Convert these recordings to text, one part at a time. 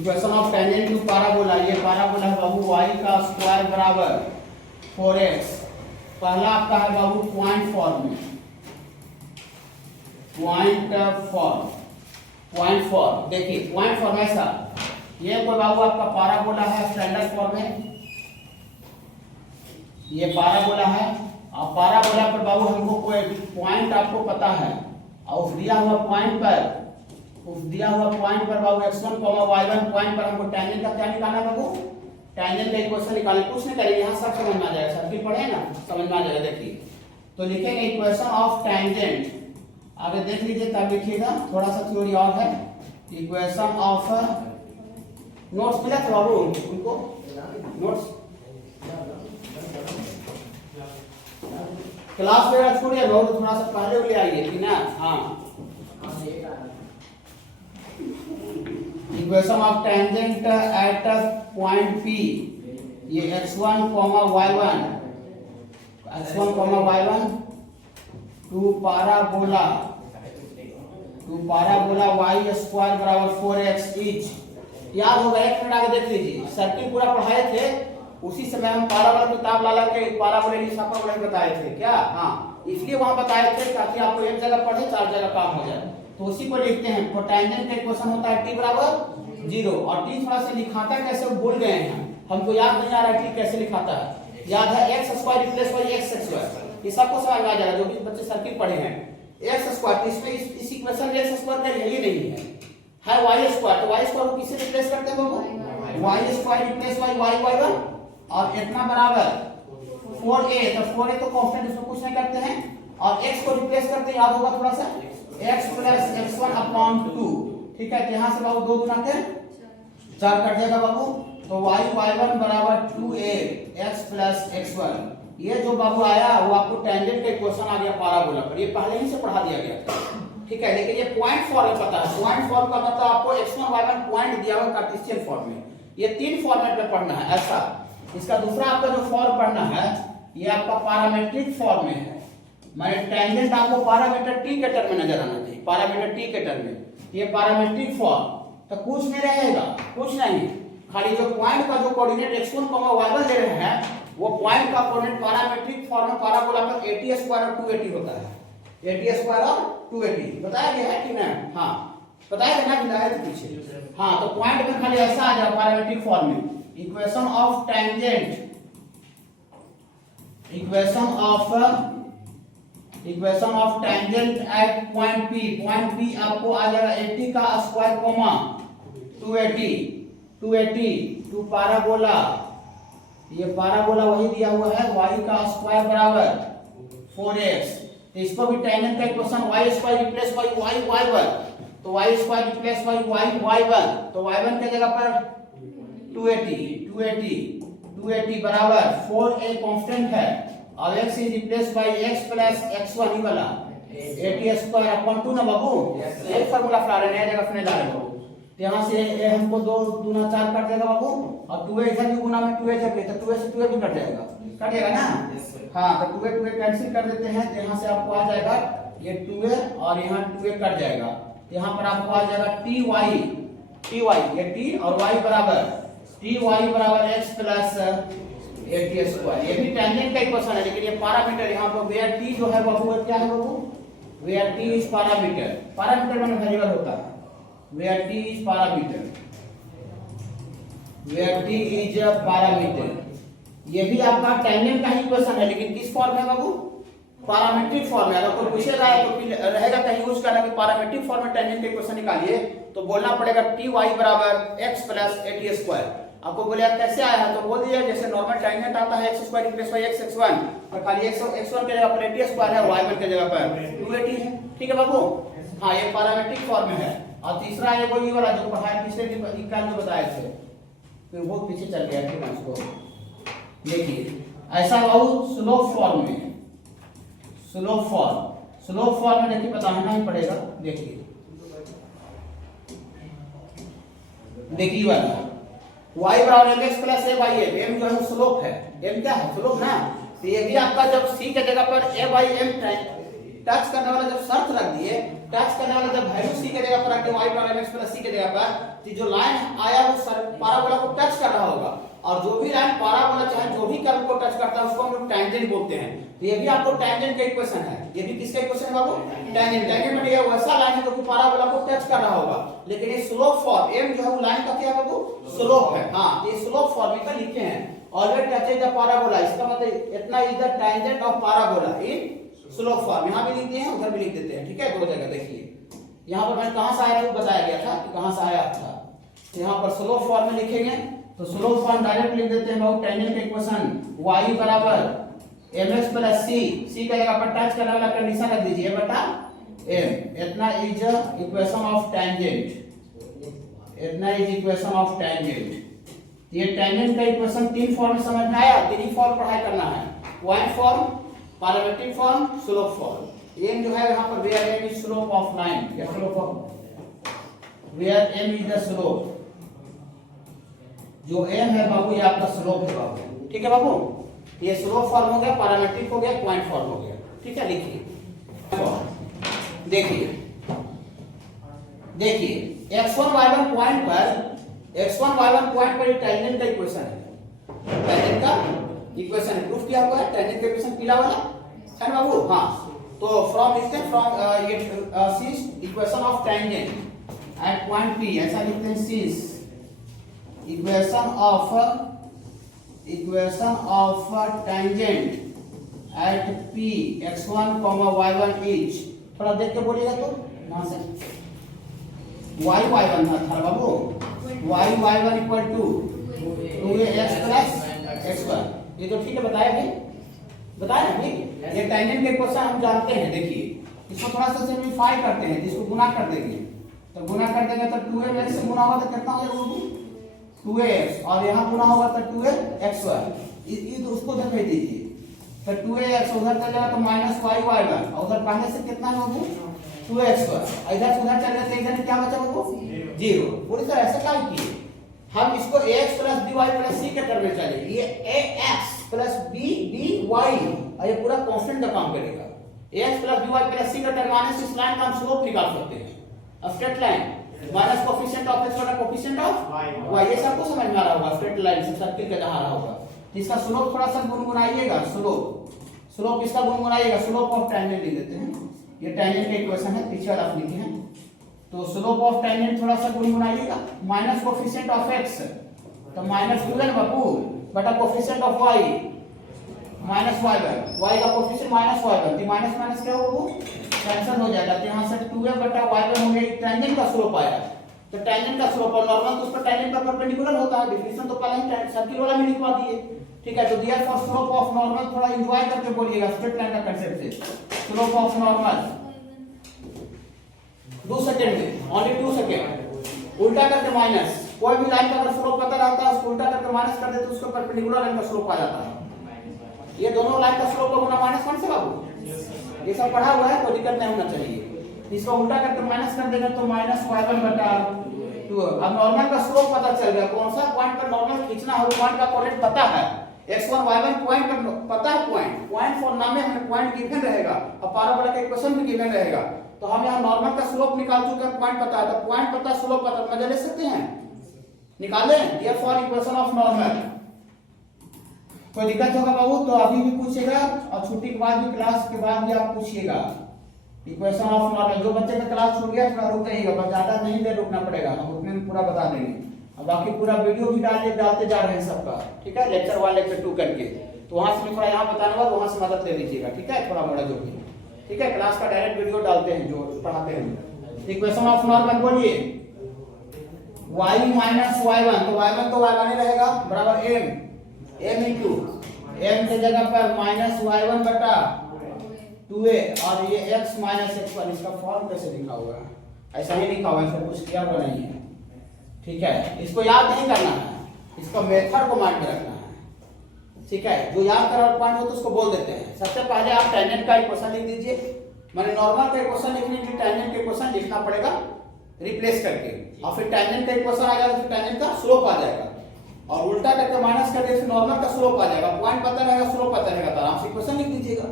Equation of tangent to parabola, ये parabola है बाबू y का स्क्वायर बराबर 4x। पहला आपका है बाबू पॉइंट फॉर्म में, पॉइंट फॉर्म देखिए, पॉइंट फॉर्म ऐसा, ये कोई बाबू आपका पाराबोला है स्टैंडर्ड फॉर्म में, ये पाराबोला है। और पाराबोला पर बाबू हमको कोई पॉइंट आपको पता है, और उस दिया हुआ पॉइंट पर बाबू x1, y1 पॉइंट पर हमको टेंजेंट का क्या निकालना है बाबू, टेंजेंट का इक्वेशन निकालना। कुछ नहीं करेंगे, यहाँ सब समझ में आ जाएगा, सर्किट पढ़े ना, समझ में आ जाएगा। देखिए तो लिखेंगे इक्वेशन ऑफ टेंजेंट, आगे देख लीजिए तब लिखिएगा, थोड़ा सा थ्योरी और है। इक्वेशन ऑफ, नोट्स मिला था बाबू उनको, नोट्स क्लास में छोड़िए, बहुत थोड़ा सा पहले ले आइए कि ना। हाँ, equation of tangent at point P, ये x1, y1 to parabola y square बराबर 4x ईच। याद होगा, एक मिनट आगे देख लीजिए, सर्किट पूरा पढ़ाए थे उसी समय हम पाराबोला किताब लाला के पाराबोला बताए थे क्या। हाँ, इसलिए वहां बताए थे ताकि आपको एक जगह पढ़े चार जगह काम हो जाए। तो उसी को लिखते हैं, तो टेंजेंट का इक्वेशन होता है t बराबर 0, और t थोड़ा सा लिखाता कैसे भूल गए हैं, हमको याद नहीं आ रहा है t कैसे लिखाता है। याद है x square replace by x square, ये सबको समझ में आ जाएगा जो भी बच्चे सर्किट पढ़े हैं। x स्क्वायर, इसमें इस इक्वेशन में x स्क्वायर का यही नहीं है y स्क्वायर, तो y स्क्वायर को किससे रिप्लेस करते हैं बाबू, y square replace by y1, और इतना बराबर 4a, तो 4a तो कांस्टेंट, इसको कुछ नहीं करते हैं, और x को रिप्लेस करते हैं, याद होगा थोड़ा सा, x प्लस x1 अपॉन 2। ठीक है, तो यहाँ से बाबू 2 गुना के 4 कट जाएगा बाबू, तो y1 बराबर 2a x प्लस x1। ये जो बाबू आया वो आपको टेंजेंट का इक्वेशन आ गया पाराबोला पर, ये पहले ही से पढ़ा दिया गया था। ठीक है, लेकिन ये पॉइंट फॉर्म पता है, पॉइंट फॉर्म का मतलब आपको x1 y1 पॉइंट दिया हुआ कार्टेशियन फॉर्म में, ये 3 फॉर्मेट में पढ़ना है ऐसा। इसका दूसरा आपका जो फॉर्म पढ़ना है, ये आपका पैरामीट्रिक फॉर्म में है, माने टेंजेंट आपको पैरामीटर t के टर्म में नजर आना चाहिए, पैरामीटर t के टर्म में, ये पैरामीट्रिक फॉर्म। तो कुछ नहीं रहेगा, कुछ नहीं, खाली जो पॉइंट का जो कोऑर्डिनेट x1, y1 ले रहे हैं, वो पॉइंट का कोऑर्डिनेट पैरामीट्रिक फॉर्म में पाराबोला पर 80 स्क्वायर और 280 होता है, 80 स्क्वायर और 280 बताया गया है कि नहीं। हाँ, बताया गया ना, बताया था पीछे। हाँ, तो पॉइंट में खाली ऐसा आ जाए पैरामीट्रिक फॉर्म में, equation of tangent, equation of tangent at point P आपको आ जाएगा 80 का स्क्वायर कोमा 280 टू पाराबोला, ये पाराबोला वही दिया हुआ है y का स्क्वायर बराबर 4x। तो इसको भी टेंजेंट का equation y square replace by y1, तो y square replace by y1, तो y1 के जगह पर 280 बराबर 4a कांस्टेंट है, और x is replace by x plus x1 ही वाला 80 स्क्वायर अपॉन 2 ना बाबू, एक फार्मूला फला रहे हैं, जगह अपने ला रहे हो, तो यहां से ये हमको 2 दूना 4 कट जाएगा बाबू, और 2a इधर भी गुना में 2a जब तो 2a से 2a भी कट जाएगा ना। हां, तो 2a कैंसिल कर देते हैं, तो यहां से आपको आ जाएगा ये 2a और यहां 2a कट जाएगा, यहां पर आपको आ जाएगा ty, ये t और y बराबर x प्लस 80 स्क्वायर। ये भी टेंजेंट का इक्वेशन है, लेकिन ये पैरामीटर यहाँ पर वेयर t जो है बाबू क्या है बाबू, where t is parameter, parameter में वेरिएबल होता है, where t is parameter, where t is parameter. ये भी आपका टेंजेंट का ही इक्वेशन है, लेकिन किस फॉर्म है बाबू, पैरामीट्रिक फॉर्म है। अगर कोई पूछेगा तो रहेगा कहीं यूज करना कि पैरामीट्रिक फॉर्म में टेंजेंट का इक्वेशन निकालिए, तो बोलना पड़ेगा ty बराबर x प्लस 80 स्क्वायर। आपको बोले कैसे आया है, तो बोल दिया जैसे नॉर्मल टेंजेंट आता है x square replace by x1, और खाली x1 के जगह पर 80 स्क्वायर है, y1 के जगह पर 280 है। ठीक है बाबू, हाँ, ये पैरामीट्रिक फॉर्म में है। और तीसरा है वो ये वाला जो पढ़ाया पिछले निकाल जो बताए थे, तो वो पीछे चल गया है, इसको देखिए ऐसा बाबू स्लोप फॉर्म में, स्लोप फॉर्म में देखिए बताना ही पड़ेगा। देखिए वाला y बराबर mx plus a by m, m जो है स्लोप है, m क्या है, स्लोप ना। तो ये भी आपका जब c के जगह पर a बाई m टच करने वाला जब शर्त रख दिए, टच करने वाला जब वैल्यू सी के जगह पर रख के y पर mx प्लस सी के जगह पर, तो जो लाइन आया वो पाराबोला को टच कर रहा होगा, और जो भी लाइन पाराबोला चाहे जो भी कर्व को टच करता है उसको हम लोग टैंजेंट बोलते हैं। तो ये भी आपको टैंजेंट का इक्वेशन है, ये भी किसका इक्वेशन है बाबू? टैंजेंट। टैंजेंट मतलब ये वैसा लाइन है जो कि पाराबोला को टच कर रहा होगा, लेकिन ये स्लोप फॉर्म m जो है वो लाइन का क्या है बाबू? स्लोप है। हां, ये स्लोप फॉर्म का लिखे हैं, ऑलवेज टचेज द पाराबोला, इसका मतलब इतना is the tangent of parabola in slope form. यहां भी लिखते हैं, उधर भी लिख देते हैं, ठीक है, दो जगह देखिए। यहां पर मैं कहां से आया था बताया गया था कि कहां से आया था, यहां पर स्लोप फॉर्म में लिखेंगे तो स्लोप फॉर्म डायरेक्ट लिख देते हैं बाबू, टैंजेंट का इक्वेशन y बराबर mx प्लस c का जगह पर टच करने वाला कंडीशन रख दीजिए बटा m, इतना इज इक्वेशन ऑफ टैंजेंट, इतना इज इक्वेशन ऑफ टैंजेंट। ये टैंजेंट का इक्वेशन तीन फॉर्म में समझ में आया, तीन ही फॉर्म पढ़ाई करना है, point form, parametric form, slope form. m जो है यहां पर where m is slope of line, या slope of where m is the slope, जो m है बाबू ये आपका स्लोप है बाबू, ठीक है बाबू। ये स्लोप फॉर्म हो गया, पैरामीट्रिक हो गया, पॉइंट फॉर्म हो गया, ठीक है। लिखिए, देखिए x1 y1 पॉइंट पर ये टैंजेंट का इक्वेशन है, टैंजेंट का इक्वेशन है, प्रूफ किया हुआ है, टैंजेंट का इक्वेशन पीला वाला है ना बाबू। हां, तो फ्रॉम लिखते हैं, फ्रॉम ये since equation of tangent at point P, ऐसा लिखते हैं, since equation of tangent at P x1, y1 is, थोड़ा देख के बोलिएगा तो यहां से y1 था बाबू, y1 equal to 2ax plus x1, ये तो ठीक है, बताया भाई, बताया ना भाई। ये टैंजेंट के क्वेश्चन हम जानते हैं, देखिए इसको थोड़ा सा सिंपलीफाई करते हैं, इसको गुना कर देंगे, तो गुना कर देंगे तो 2ax से गुना होगा तो कितना हो जाएगा 2ax, और यहाँ गुना होगा तो 2axy, ये तो उसको दिखाई दीजिए, तो 2ax उधर चल जाएगा तो माइनस y1, और उधर पहले से कितना होगा 2xy, इधर से उधर चल गया तो इधर क्या बचा बाबू 0। पूरी तरह ऐसे काम किए हम, इसको ax plus by plus c के टर्म में चले, ये ax प्लस by और ये पूरा कांस्टेंट का काम करेगा, ax plus by plus c का टर्म आने से इस लाइन का हम स्लोप निकाल सकते हैं, straight line minus coefficient of x बटा कोफिशिएंट ऑफ y, ये सबको समझ में आ रहा होगा, स्ट्रेट लाइन से सर्किल का जहां रहा होगा, इसका स्लोप थोड़ा सा गुनगुनाइएगा, स्लोप इसका गुनगुनाइएगा, स्लोप ऑफ टैंजेंट लिख देते हैं, ये टैंजेंट का इक्वेशन है, पीछे वाला लिखे हैं, तो स्लोप ऑफ टैंजेंट थोड़ा सा गुनगुनाइएगा, माइनस कोफिशिएंट ऑफ x तो माइनस 12 बाबू बटा coefficient of y minus y का कोफिशिएंट माइनस y1, तो माइनस माइनस क्या होगा कैंसिल हो जाएगा, तो यहाँ से 2a बटा y1 हो गया, टैंजेंट का स्लोप आया, तो टैंजेंट का स्लोप और नॉर्मल तो उस पर टैंजेंट का परपेंडिकुलर होता है, डिफिनेशन तो पहले ही सर्किल वाला में लिखवा दिए, ठीक है। तो देयरफॉर स्लोप ऑफ नॉर्मल थोड़ा एंजॉय करके बोलिएगा, स्ट्रेट लाइन का कांसेप्ट से, स्लोप ऑफ नॉर्मल 2 सेकंड में, ओनली 2 सेकंड, उल्टा करके माइनस, कोई भी लाइन का अगर स्लोप पता रहता है उसको उल्टा करके माइनस कर दे तो उसको परपेंडिकुलर लाइन का स्लोप आ जाता है, ये दोनों लाइन का स्लोप होगा माइनस कौन से बाबू, ये सब पढ़ा हुआ है, कोई दिक्कत नहीं होना चाहिए, इसको उल्टा करके माइनस कर देंगे तो माइनस y1 बटा 2, अब नॉर्मल का स्लोप पता चल गया, कौन सा पॉइंट पर नॉर्मल खींचना है, पॉइंट का कोऑर्डिनेट पता है, x1 y1 पॉइंट पर पता है, पॉइंट फॉर नाम में हमें पॉइंट गिवन रहेगा और पैराबोला का इक्वेशन भी गिवन रहेगा, तो हम यहां नॉर्मल का स्लोप निकाल चुके हैं, पॉइंट पता है, तो पॉइंट पता स्लोप पता, मजा ले सकते हैं, निकालें, देयरफॉर इक्वेशन ऑफ नॉर्मल। कोई दिक्कत होगा बाबू तो अभी भी पूछिएगा, और छुट्टी के बाद भी, क्लास के बाद भी आप पूछिएगा, इक्वेशन ऑफ नॉर्मल, जो बच्चे का क्लास छूट गया थोड़ा रुक जाइएगा, बस ज्यादा नहीं देर रुकना पड़ेगा, हम उतने में पूरा बता देंगे, और बाकी पूरा वीडियो भी डालते जा रहे हैं सबका, ठीक है, लेक्चर 1 लेक्चर 2 करके, तो वहां से थोड़ा यहाँ बताने बाद वहां से मदद ले लीजिएगा, ठीक है, थोड़ा मोड़ा जो भी, ठीक है, क्लास का डायरेक्ट वीडियो डालते हैं जो पढ़ाते हैं। इक्वेशन ऑफ नॉर्मल बोलिए, y माइनस y1, तो y1 तो y1 ही रहेगा, बराबर m इंटू m के जगह पर माइनस y1 बटा 2a, और ये x माइनस x1, इसका फॉर्म कैसे लिखा हुआ है, ऐसा ही लिखा हुआ है, इसमें कुछ किया हुआ नहीं है, ठीक है, इसको याद नहीं करना है, इसको मेथड को माइंड में रखना है, ठीक है, जो याद करा पॉइंट हो तो उसको बोल देते हैं। सबसे पहले आप टैंजेंट का इक्वेशन लिख दीजिए, मैंने नॉर्मल का इक्वेशन लिखने के लिए टैंजेंट का इक्वेशन लिखना पड़ेगा रिप्लेस करके, और फिर टैंजेंट का इक्वेशन आ जाएगा, फिर टैंजेंट का स्लोप आ जाएगा, और उल्टा करके माइनस करके फिर नॉर्मल का स्लोप आ जाएगा, पॉइंट पता रहेगा, स्लोप पता रहेगा, तो आराम से इक्वेशन लिख दीजिएगा,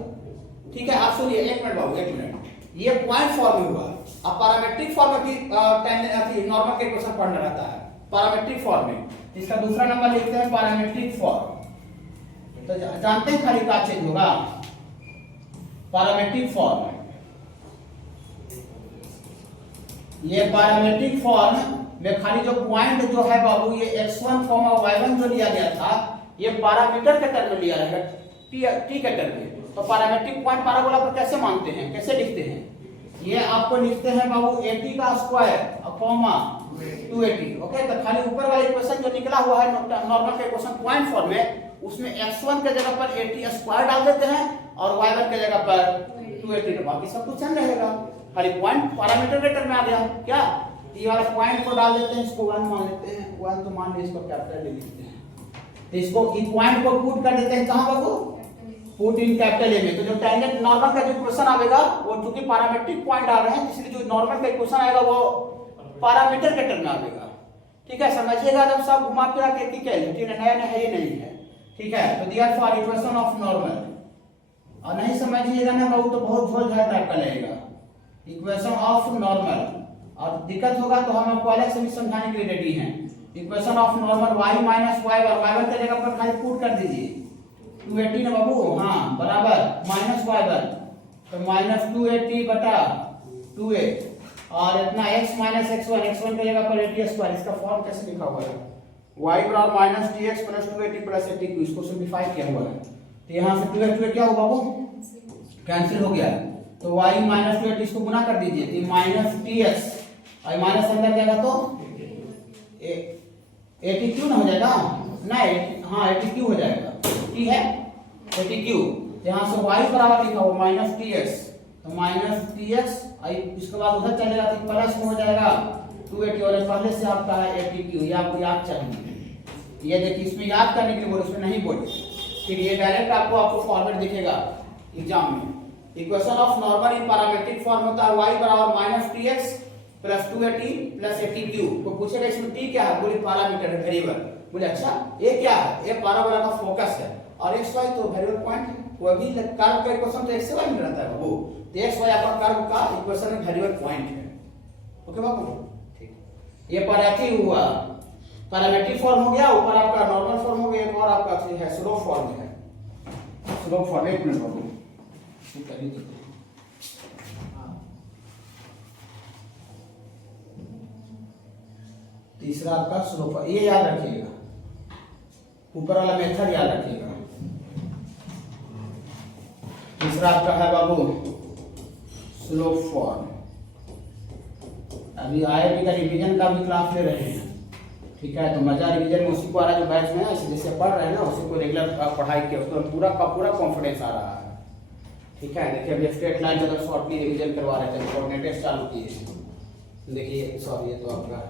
ठीक है। आप सुनिए, 1 मिनट बाबू, 1 मिनट, ये पॉइंट फॉर्म हुआ, अब पैरामेट्रिक फॉर्म में भी नॉर्मल का इक्वेशन पढ़ना रहता है पैरामेट्रिक फॉर्म में। इसका दूसरा नंबर लिखते हैं पैरामेट्रिक फॉर्म। तो जानते हैं खाली क्या चेंज होगा पैरामेट्रिक फॉर्म। ये पैरामेट्रिक फॉर्म में खाली जो पॉइंट जो है बाबू ये x1, y1 जो लिया गया था ये पैरामीटर के टर्म में लिया रहेगा टी के टर्म में। तो पैरामेट्रिक पॉइंट पैराबोला पर कैसे मानते हैं, कैसे लिखते हैं? ये आपको लिखते हैं बाबू 80 का स्क्वायर कॉमा 280। ओके, तो खाली ऊपर वाला इक्वेशन जो निकला हुआ है नॉर्मल का इक्वेशन पॉइंट फॉर्म में, उसमें x1 के जगह पर 80 स्क्वायर डाल देते हैं और y1 के जगह पर 280, बाकी सब कुछ चल रहेगा। खाली पॉइंट पैरामीटर के टर्म में आ गया क्या? ये वाला पॉइंट को डाल देते हैं, इसको 1 मान लेते हैं, 1 तो मान लीजिए इसको कैपिटल ले लेते हैं। तो इसको इस पॉइंट को पुट कर देते हैं कहां बाबू? पुट इन कैपिटल ए में। तो जो टेंजेंट नॉर्मल का जो इक्वेशन आएगा वो चूंकि पैरामेट्रिक पॉइंट आ रहे हैं इसलिए जो नॉर्मल का इक्वेशन आएगा वो पैरामीटर के टर्म में आएगा। ठीक है, समझिएगा जब सब घुमा फिरा के ठीक है, लेकिन नया है ये नहीं है। ठीक है, तो दियर फॉर इक्वेशन ऑफ नॉर्मल, और नहीं समझिएगा ना बाबू तो बहुत झोल झाल टाइप का लगेगा। इक्वेशन ऑफ नॉर्मल, और दिक्कत होगा तो हम आपको अलग से भी समझाने के लिए रेडी हैं। Equation of normal y minus y और y1 के जगह पर खाली पुट कर दीजिए 280 ना बाबू, हाँ बराबर माइनस y1 तो माइनस 280 बटा 2a और इतना x माइनस x1 के जगह पर 80 स्क्वायर। इसका फॉर्म कैसे लिखा हुआ है? y बराबर माइनस tx प्लस 280 प्लस 80, इसको सिंप्लीफाई किया हुआ है। तो यहाँ से 2 क्या होगा बाबू? कैंसिल हो गया। तो y माइनस 280 इसको गुना कर दीजिए तो माइनस tx और माइनस अंदर जाएगा तो 80 क्यू ना हो जाएगा ना, हाँ 80 क्यू हो जाएगा। ठीक है, 80 क्यू। यहाँ से y बराबर लिखा हुआ माइनस tx, तो माइनस tx इसके बाद उधर चलेगा तो प्लस में हो जाएगा 280 और पहले से आपका है 80 क्यू। ये आपको याद चाहिए, ये देखिए इसमें याद करने के लिए बोले, इसमें नहीं बोले। फिर ये डायरेक्ट आपको फॉर्मेट दिखेगा एग्जाम में। Equation of normal in parametric form होता है y बराबर minus tx plus 280 plus 80 Q. को पूछेगा इसमें t क्या है? बोले पैरामीटर है, वेरिएबल। बोले अच्छा ये क्या है? ये पैराबोला का फोकस है और xy तो वेरिएबल पॉइंट है। वो भी कर्व का इक्वेशन तो xy में रहता है वो, तो xy आपका कर्व का इक्वेशन में वेरिएबल पॉइंट है। ओके बाबू, ठीक। ये पैरामेट्रिक हुआ, पैरामेट्रिक फॉर्म हो गया, ऊपर आपका नॉर्मल फॉर्म हो गया, एक और आपका है स्लोप फॉर्म है। स्लोप फॉर्म, एक मिनट बाबू कर ही देते हैं। तीसरा आपका स्लोप, ये याद रखिएगा, ऊपर वाला मेथड याद रखिएगा। तीसरा आपका है बाबू स्लोप फॉर्म। अभी आईआईटी का रिवीजन का भी क्लास ले रहे हैं, ठीक है? तो मजा रिवीजन में उसी को आ रहा है जो बैच में है, जैसे पढ़ रहे हैं ना उसी को रेगुलर पढ़ाई के उसको पूरा का पूरा कॉन्फिडेंस आ रहा है। ठीक है, देखिए अभी स्ट्रेट लाइन जब शॉर्टली रिवीजन करवा रहे थे, कोऑर्डिनेट्स चालू किए। देखिए सॉरी, ये तो आपका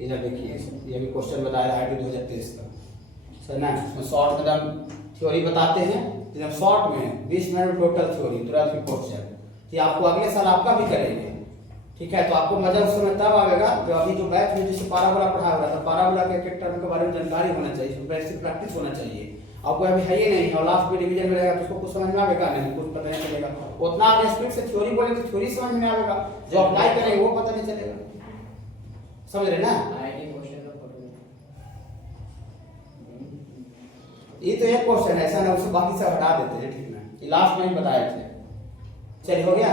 इधर देखिए, ये भी क्वेश्चन बताया है 2023 का, सर ना। इसमें शॉर्ट में हम थ्योरी बताते हैं, जब शॉर्ट में 20 मिनट टोटल थ्योरी, 12वीं क्वेश्चन, ये आपको अगले साल आपका भी करेंगे। ठीक है, तो आपको मजा उस समय तब आएगा जो अभी जो बैच में जैसे पैराबोला पढ़ा हुआ था, पैराबोला के टर्म के बारे में जानकारी होना चाहिए, बेसिक प्रैक्टिस होना चाहिए। आपको अभी है ही नहीं, और लास्ट में रिवीजन में रहेगा तो उसको कुछ समझ में आएगा नहीं, कुछ पता नहीं चलेगा। उतना आप स्पीड से थ्योरी बोलेंगे तो थ्योरी समझ में आएगा, जो अप्लाई करेंगे वो पता नहीं चलेगा। समझ रहे ना? ये तो एक क्वेश्चन है, ऐसा ना उसको बाकी सब हटा देते हैं। ठीक है, ये लास्ट में ही बताए थे। चलिए हो गया।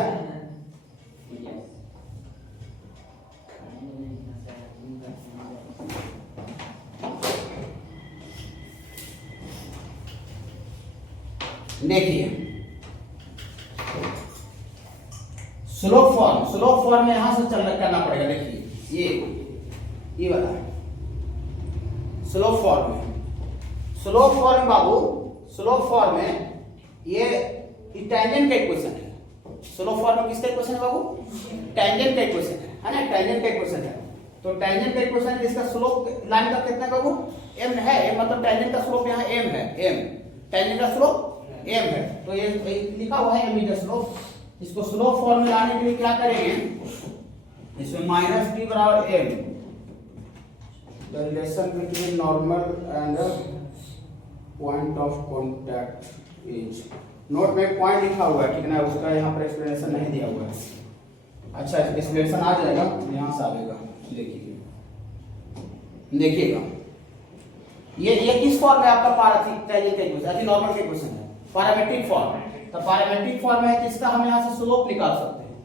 देखिए स्लोप फॉर्म में यहां से चलना करना पड़ेगा। देखिए ये वाला स्लोप फॉर्म बाबू, स्लोप फॉर्म में ये टेंजेंट का इक्वेशन है। स्लोप फॉर्म में किसका इक्वेशन है बाबू? टेंजेंट का इक्वेशन है ना, टेंजेंट का इक्वेशन है। तो टेंजेंट का इक्वेशन जिसका स्लोप लाइन का कितना बाबू? m है, मतलब टेंजेंट का स्लोप यहाँ m है, m टेंजेंट का स्लोप m है। तो ये लिखा हुआ है m स्लोप। इसको स्लोप फॉर्म में लाने के लिए क्या करेंगे? इसमें माइनस t बराबर m, the relation between normal and point of contact is, note में पॉइंट लिखा हुआ है, ठीक है ना, उसका यहाँ पर एक्सप्लेनेशन नहीं दिया हुआ है। अच्छा एक्सप्लेनेशन आ जाएगा, यहाँ से आएगा। देखिएगा ये किस फॉर्म में आपका नॉर्मल के क्वेश्चन है, पैरामीट्रिक फॉर्म। तो पैरामीट्रिक फॉर्म है, किसका हम यहाँ से स्लोप निकाल सकते हैं,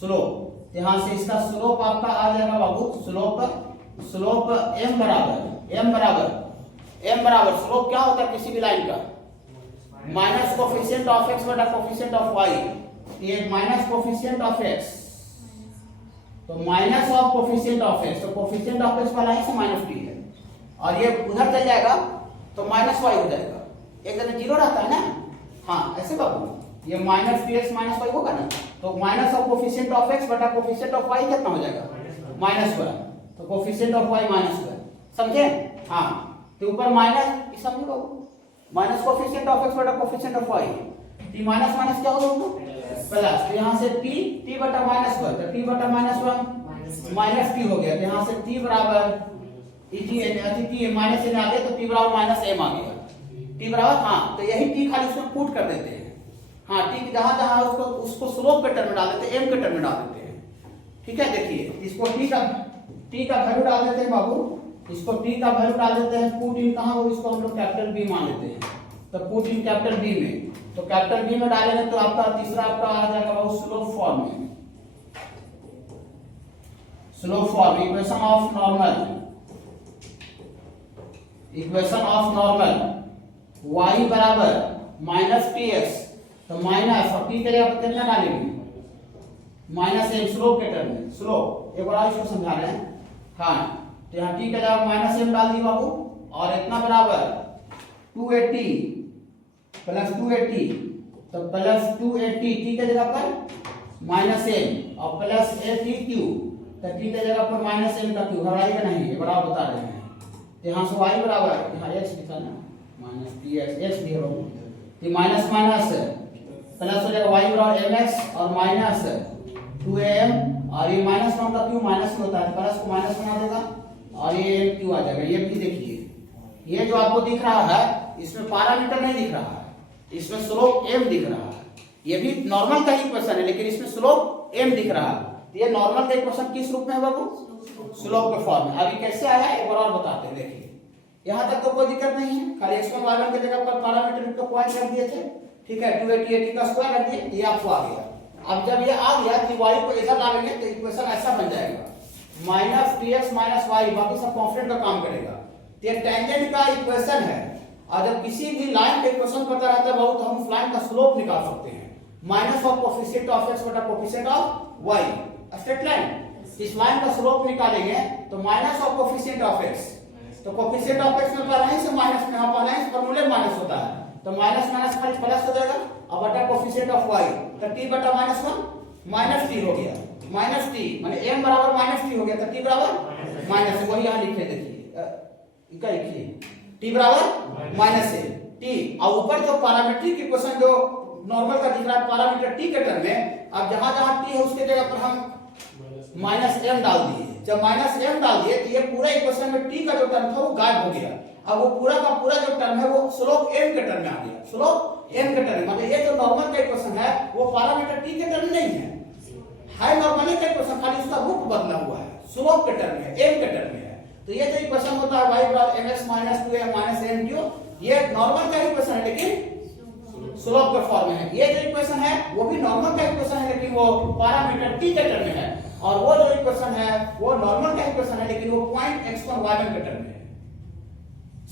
स्लोप। यहाँ से इसका स्लोप आपका आ जाएगा बाबू, स्लोप m बराबर स्लोप क्या होता है किसी भी लाइन का, माइनस कोफिशिएंट ऑफ x बटा कोफिशिएंट ऑफ y। ये माइनस कोफिशिएंट ऑफ x, तो minus of coefficient of x, तो कोफिशिएंट ऑफ x वाला है माइनस t है, और ये उधर चल जाएगा तो माइनस y हो जाएगा, एक जगह जीरो रहता है ना। हाँ ऐसे बाबू, ये minus T X minus Y होगा ना, तो minus of coefficient of x बटा कोफिशिएंट ऑफ y कितना हो जाएगा, माइनस वन। तो coefficient of y minus one, समझे। हाँ तो ऊपर माइनस, समझे बाबू, माइनस कोफिशिएंट ऑफ x बटा coefficient of y, t minus minus क्या होगा प्लस, तो यहाँ से t बटा माइनस वन, तो t बटा माइनस वन माइनस t हो गया, तो यहाँ से t बराबर t माइनस n आ गया, तो t बराबर माइनस m आ गया, t बराबर। हाँ तो यही t खाली उसमें पुट कर देते हैं। हाँ t जहां जहां उसको स्लोप के टर्म में डाल देते हैं, m के टर्म में डाल देते हैं, ठीक है। देखिए इसको t का वैल्यू डाल देते हैं बाबू, इसको t का वैल्यू डाल देते हैं, पुट इन कहां हो, इसको हम लोग कैपिटल B मान लेते हैं, तो पुट इन कैपिटल B में, तो कैपिटल B में डालेंगे तो आपका तीसरा आपका आ जाएगा बाबू स्लोप फॉर्म में, slope form, equation of normal y बराबर माइनस टी एक्स, तो माइनस और t के जगह पर कितना डालेंगे, माइनस m स्लोप के टर्म में, स्लोप एक बार इसको समझा रहे हैं। हाँ तो यहाँ t के जगह माइनस m डाल दिए बाबू, और इतना बराबर 280 प्लस 280, तो प्लस 280 t के जगह पर माइनस m और प्लस 80 q, तो t के जगह पर माइनस m का q घबराइएगा नहीं, ये बराबर बता रहे हैं। तो यहाँ से y बराबर, यहाँ x लिखा ना माइनस टी एक्स, x भी है बाबू, तो माइनस माइनस प्लस हो जाएगा y बराबर mx और माइनस 2am, और ये माइनस वन का क्यों माइनस में होता है, प्लस को माइनस बना देगा, और ये m क्यों आ जाएगा। ये भी देखिए, ये जो आपको दिख रहा है इसमें पैरामीटर नहीं दिख रहा है, इसमें स्लोप m दिख रहा है। ये भी नॉर्मल का ही क्वेश्चन है, लेकिन इसमें स्लोप m दिख रहा है। तो ये नॉर्मल का क्वेश्चन किस रूप में है बाबू, स्लोप के फॉर्म में। अभी कैसे आया एक बार और बताते हैं, देखिए यहाँ तक तो कोई दिक्कत नहीं है, खाली x1 y1 के जगह पर पैरामीटर को पॉइंट रख दिए थे, ठीक है, 280 का स्क्वायर रख दिए, ये आपको आ गया। अब जब ये आ गया कि y को इधर डालेंगे तो इक्वेशन ऐसा बन जाएगा, माइनस tx माइनस y, बाकी सब कांस्टेंट का काम करेगा। तो ये टेंजेंट का इक्वेशन है, और जब किसी भी लाइन का इक्वेशन पता रहता है बहुत, तो हम उस लाइन का स्लोप निकाल सकते हैं, minus of coefficient of x बटा coefficient of y, straight line. इस लाइन का स्लोप निकालेंगे तो minus of coefficient of x, तो कोफिशिएंट ऑफ x में पहले से माइनस, यहाँ पहले से फॉर्मूले माइनस होता है, तो माइनस माइनस खाली प्लस हो जाएगा, और बटा कोफिशिएंट ऑफ y, तो t बटा माइनस वन माइनस t हो गया, माइनस t माने m बराबर माइनस t हो गया, तो t बराबर माइनस, वही यहाँ लिखे, देखिए इका लिखिए t बराबर माइनस है t, और ऊपर जो पैरामीट्रिक इक्वेशन जो नॉर्मल का दिख रहा है पैरामीटर t के टर्म में, अब जहां जहां t है उसके जगह पर हम माइनस m डाल दिए। जब माइनस m डाल दिए तो ये पूरा इक्वेशन में t का जो टर्म था वो गायब हो गया, अब वो पूरा का पूरा जो टर्म है वो स्लोप m के टर्म में आ गया, स्लोप m के टर्म में। मतलब ये जो नॉर्मल का इक्वेशन है वो पैरामीटर t के टर्म नहीं है नॉर्मल का इक्वेशन, खाली उसका रूप बदला हुआ है, स्लोप के टर्म में, m के टर्म में है। तो ये जो इक्वेशन होता है y बराबर mx minus 2m minus m, ये नॉर्मल का इक्वेशन है लेकिन स्लोप के फॉर्म में है। ये जो इक्वेशन है वो भी नॉर्मल का इक्वेशन है लेकिन वो पैरामीटर t के टर्म में है, और वो जो इक्वेशन है वो नॉर्मल का इक्वेशन है लेकिन वो पॉइंट x1 y1 के टर्म में है।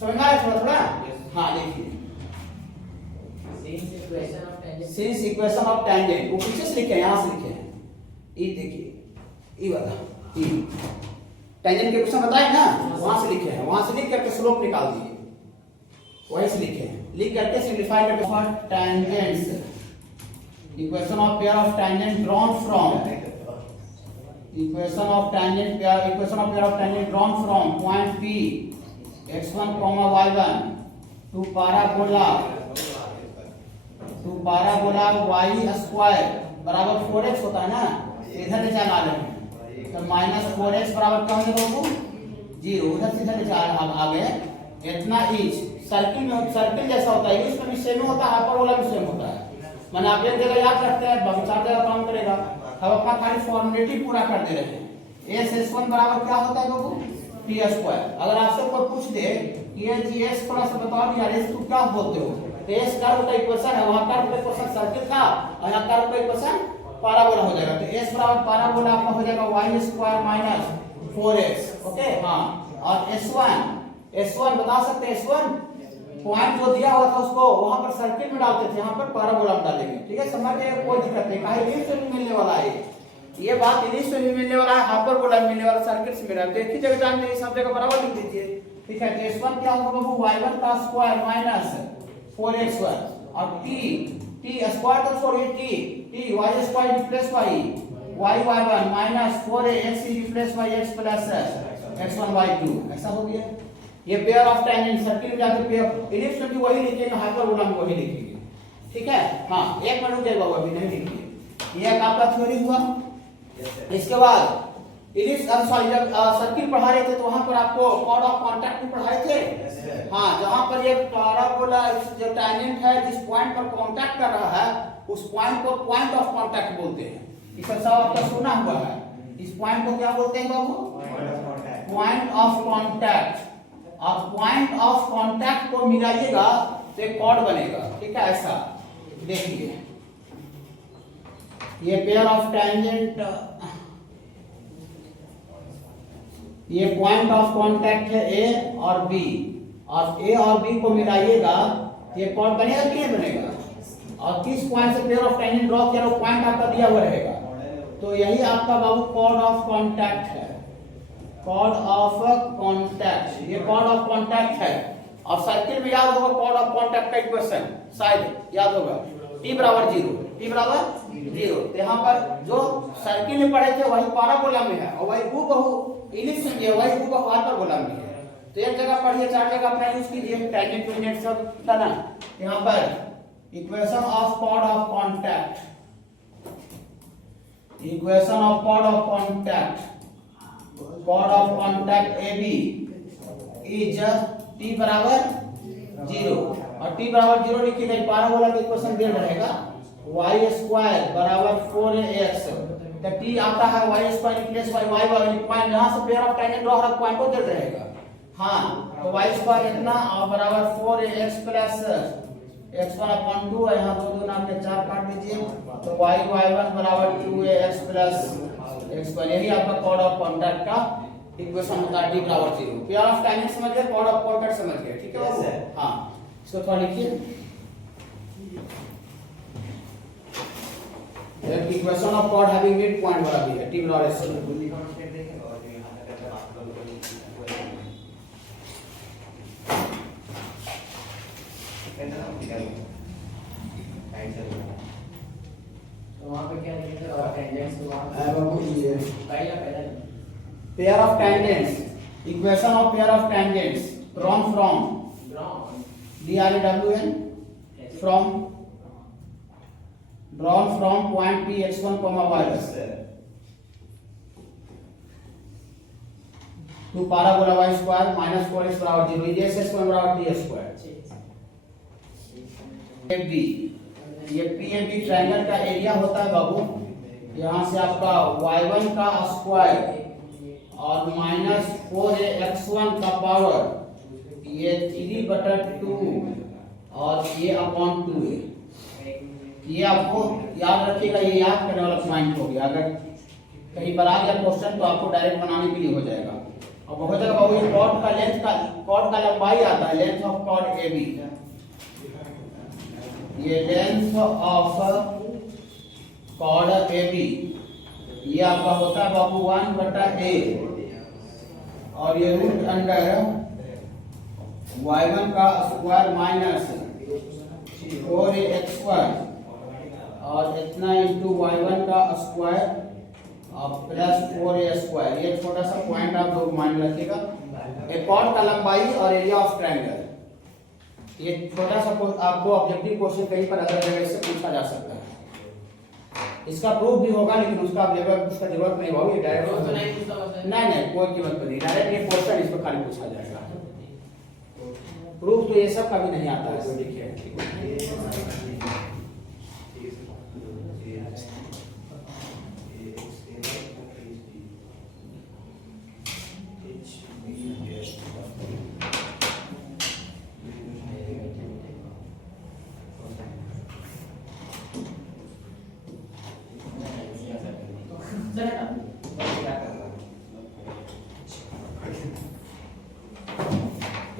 समझ में आया थोड़ा थोड़ा? हाँ देखिए, सिंस इक्वेशन ऑफ टेंजेंट वो पीछे से लिखे हैं, यहाँ से लिखे हैं, ये देखिए, ये वाला टेंजेंट के इक्वेशन बताए ना, वहां से लिखे हैं, वहां से लिख करके स्लोप निकाल दिए, वहीं से लिखे हैं, लिख करके सिंपलीफाई करके tangents, equation of pair of tangent drawn from, equation of tangent drawn from point P x1 y1 to parabola y square बराबर 4x होता है ना, इधर ले चला रहे हैं, तो माइनस 4x बराबर कम है बाबू 0, उधर से इधर ले चला आ गए, इतना इंच सर्किल में, सर्किल जैसा होता है, इसमें भी सेम होता है, हाइपरबोला भी सेम होता है। मैंने आप एक जगह याद रखते हैं, बाकी 4 जगह काम करेगा, अब अपना खाली फॉर्मेलिटी पूरा कर दे रहे हैं। एस एस वन बराबर क्या होता है बाबू, टी स्क्वायर। अगर आपसे कोई पूछ दे कि ये जी एस थोड़ा सा बताओ यार एस तुम क्या बोलते हो, तो एस कर्व का इक्वेशन है, वहां कर्व का इक्वेशन सर्किल था और यहाँ कर्व का इक्वेशन पैराबोला हो जाएगा। तो एस बराबर पैराबोला आपका हो जाएगा Y square minus 4x। Okay हाँ, और S1 बता सकते हैं, S1 पॉइंट जो दिया हुआ था उसको वहां पर सर्किल में डालते थे, यहाँ पर पैराबोला में डालेंगे। ठीक है, समझ में कोई दिक्कत नहीं, कहीं इलिप्स से भी मिलने वाला है ये बात, इलिप्स से भी मिलने वाला है, हाइपरबोला में मिलने वाला, सर्किल से मिल रहा है। तो एक ही जगह जानते हैं, सब जगह बराबर लिख दीजिए। ठीक है, तो S1 क्या होगा बाबू, y1 का स्क्वायर माइनस 4x1 और t स्क्वायर तो छोड़िए, t y square plus y1 minus 4x plus x plus x1 y2। ऐसा हो गया। ये पेयर ऑफ टेंजेंट सर्किल में जाके पेयर, इलिप्स में भी वही लिखेंगे, हाइपरबोला में वही लिखेंगे। ठीक है हाँ, एक मिनट रुक जाएगा, अभी नहीं लिखिए। ये एक आपका थ्योरी हुआ। इसके बाद इलिप्स सॉरी जब सर्किल पढ़ा रहे थे तो वहां पर आपको कॉर्ड ऑफ कांटेक्ट भी पढ़ाए थे। हाँ, जहां पर ये पैराबोला जो टेंजेंट है जिस पॉइंट पर कांटेक्ट कर रहा है उस पॉइंट को पॉइंट ऑफ कांटेक्ट बोलते हैं। इस सब आपका सुना हुआ है। इस पॉइंट को क्या बोलते हैं बाबू, पॉइंट ऑफ कांटेक्ट। आप पॉइंट ऑफ कांटेक्ट को मिलाइएगा तो एक कॉर्ड बनेगा। ठीक है, ऐसा देखिए, ये पेयर ऑफ टेंजेंट, ये पॉइंट ऑफ कांटेक्ट है ए और बी, और ए और बी को मिलाइएगा ये कॉर्ड बनेगा कि नहीं बनेगा। और किस पॉइंट से पेयर ऑफ टेंजेंट ड्रॉ किया वो पॉइंट आपका दिया हुआ रहेगा। तो यही आपका बाबू कॉर्ड ऑफ कांटेक्ट है, कॉर्ड ऑफ कांटेक्ट। ये कॉर्ड ऑफ कांटेक्ट है। और सर्किल में याद होगा कॉर्ड ऑफ कांटेक्ट का इक्वेशन, शायद याद होगा, T बराबर 0। तो यहाँ पर जो सर्किल में पढ़े थे वही पैराबोला में है, और वही हूबहू इलिप्स में है, वही हूबहू हाइपरबोला में है। तो एक जगह पढ़िए, चार जगह अपना यूज कीजिए, टेंजेंट टूजेंट सब था ना। यहाँ पर equation of chord of contact, equation of chord of contact, chord of contact AB is T बराबर 0। और T बराबर 0 लिखिएगा, पैराबोला का इक्वेशन दे रहेगा y स्क्वायर बराबर 4ax। तो T आता है y स्क्वायर प्लस y वाला पॉइंट, यहां से pair of tangent draw her point को दे रहेगा। हां, तो y स्क्वायर इतना और बराबर 4ax प्लस x1/2 है, यहां 2 2 आपने 4 काट दीजिए, तो y1 बराबर 2ax प्लस x1। यही आपका कॉर्ड ऑफ कांटेक्ट का इक्वेशन होता है, T बराबर 0। पेयर ऑफ टेंजेंट समझ गए, कॉर्ड ऑफ कांटेक्ट समझ गए। ठीक है बाबू, हां इसको थोड़ा लिखिए। एक equation of chord having mid point वाला भी है, T बराबर 0। वहां पे क्या लिखे थे, और टेंजेंट्स तो वहां pair of tangents, equation of pair of tangents drawn from DRAWN drawn from point P x1, y to parabola y square minus 4x बराबर 0 इज s स्क्वायर बराबर t स्क्वायर। AB, ये PAB ट्रायंगल का area होता है बाबू। यहाँ से आपका y1 का स्क्वायर और माइनस 4x1 का पावर, ये 3/2 और ये अपॉन 2 है। ये आपको याद रखिएगा, ये याद करने वाला पॉइंट हो गया। अगर कहीं पर आ गया क्वेश्चन तो आपको डायरेक्ट बनाने के लिए हो जाएगा। अब हो जाएगा बाबू, ये कॉर्ड का लेंथ का, कॉर्ड का लंबाई आता है, लेंथ ऑफ कॉर्ड AB। ये लेंथ ऑफ कॉर्ड AB ये आपका होता है बाबू 1/a, और ये रूट अंडर y1 का स्क्वायर माइनस 4x1 और इतना इंटू y1 का स्क्वायर और प्लस 4a स्क्वायर। ये छोटा सा पॉइंट आप लोग मान रखिएगा, एक कॉर्ड का लंबाई और एरिया ऑफ ट्रायंगल। ये छोटा सा आपको ऑब्जेक्टिव क्वेश्चन कहीं पर अलग जगह से पूछा जा सकता है। इसका प्रूफ भी होगा, लेकिन उसका उसका जरूरत नहीं होगी, डायरेक्ट नहीं कोई कीमत पर नहीं, डायरेक्ट ये क्वेश्चन इस पर खाली पूछा जाएगा। प्रूफ तो ये सब का भी नहीं आता है। देखिए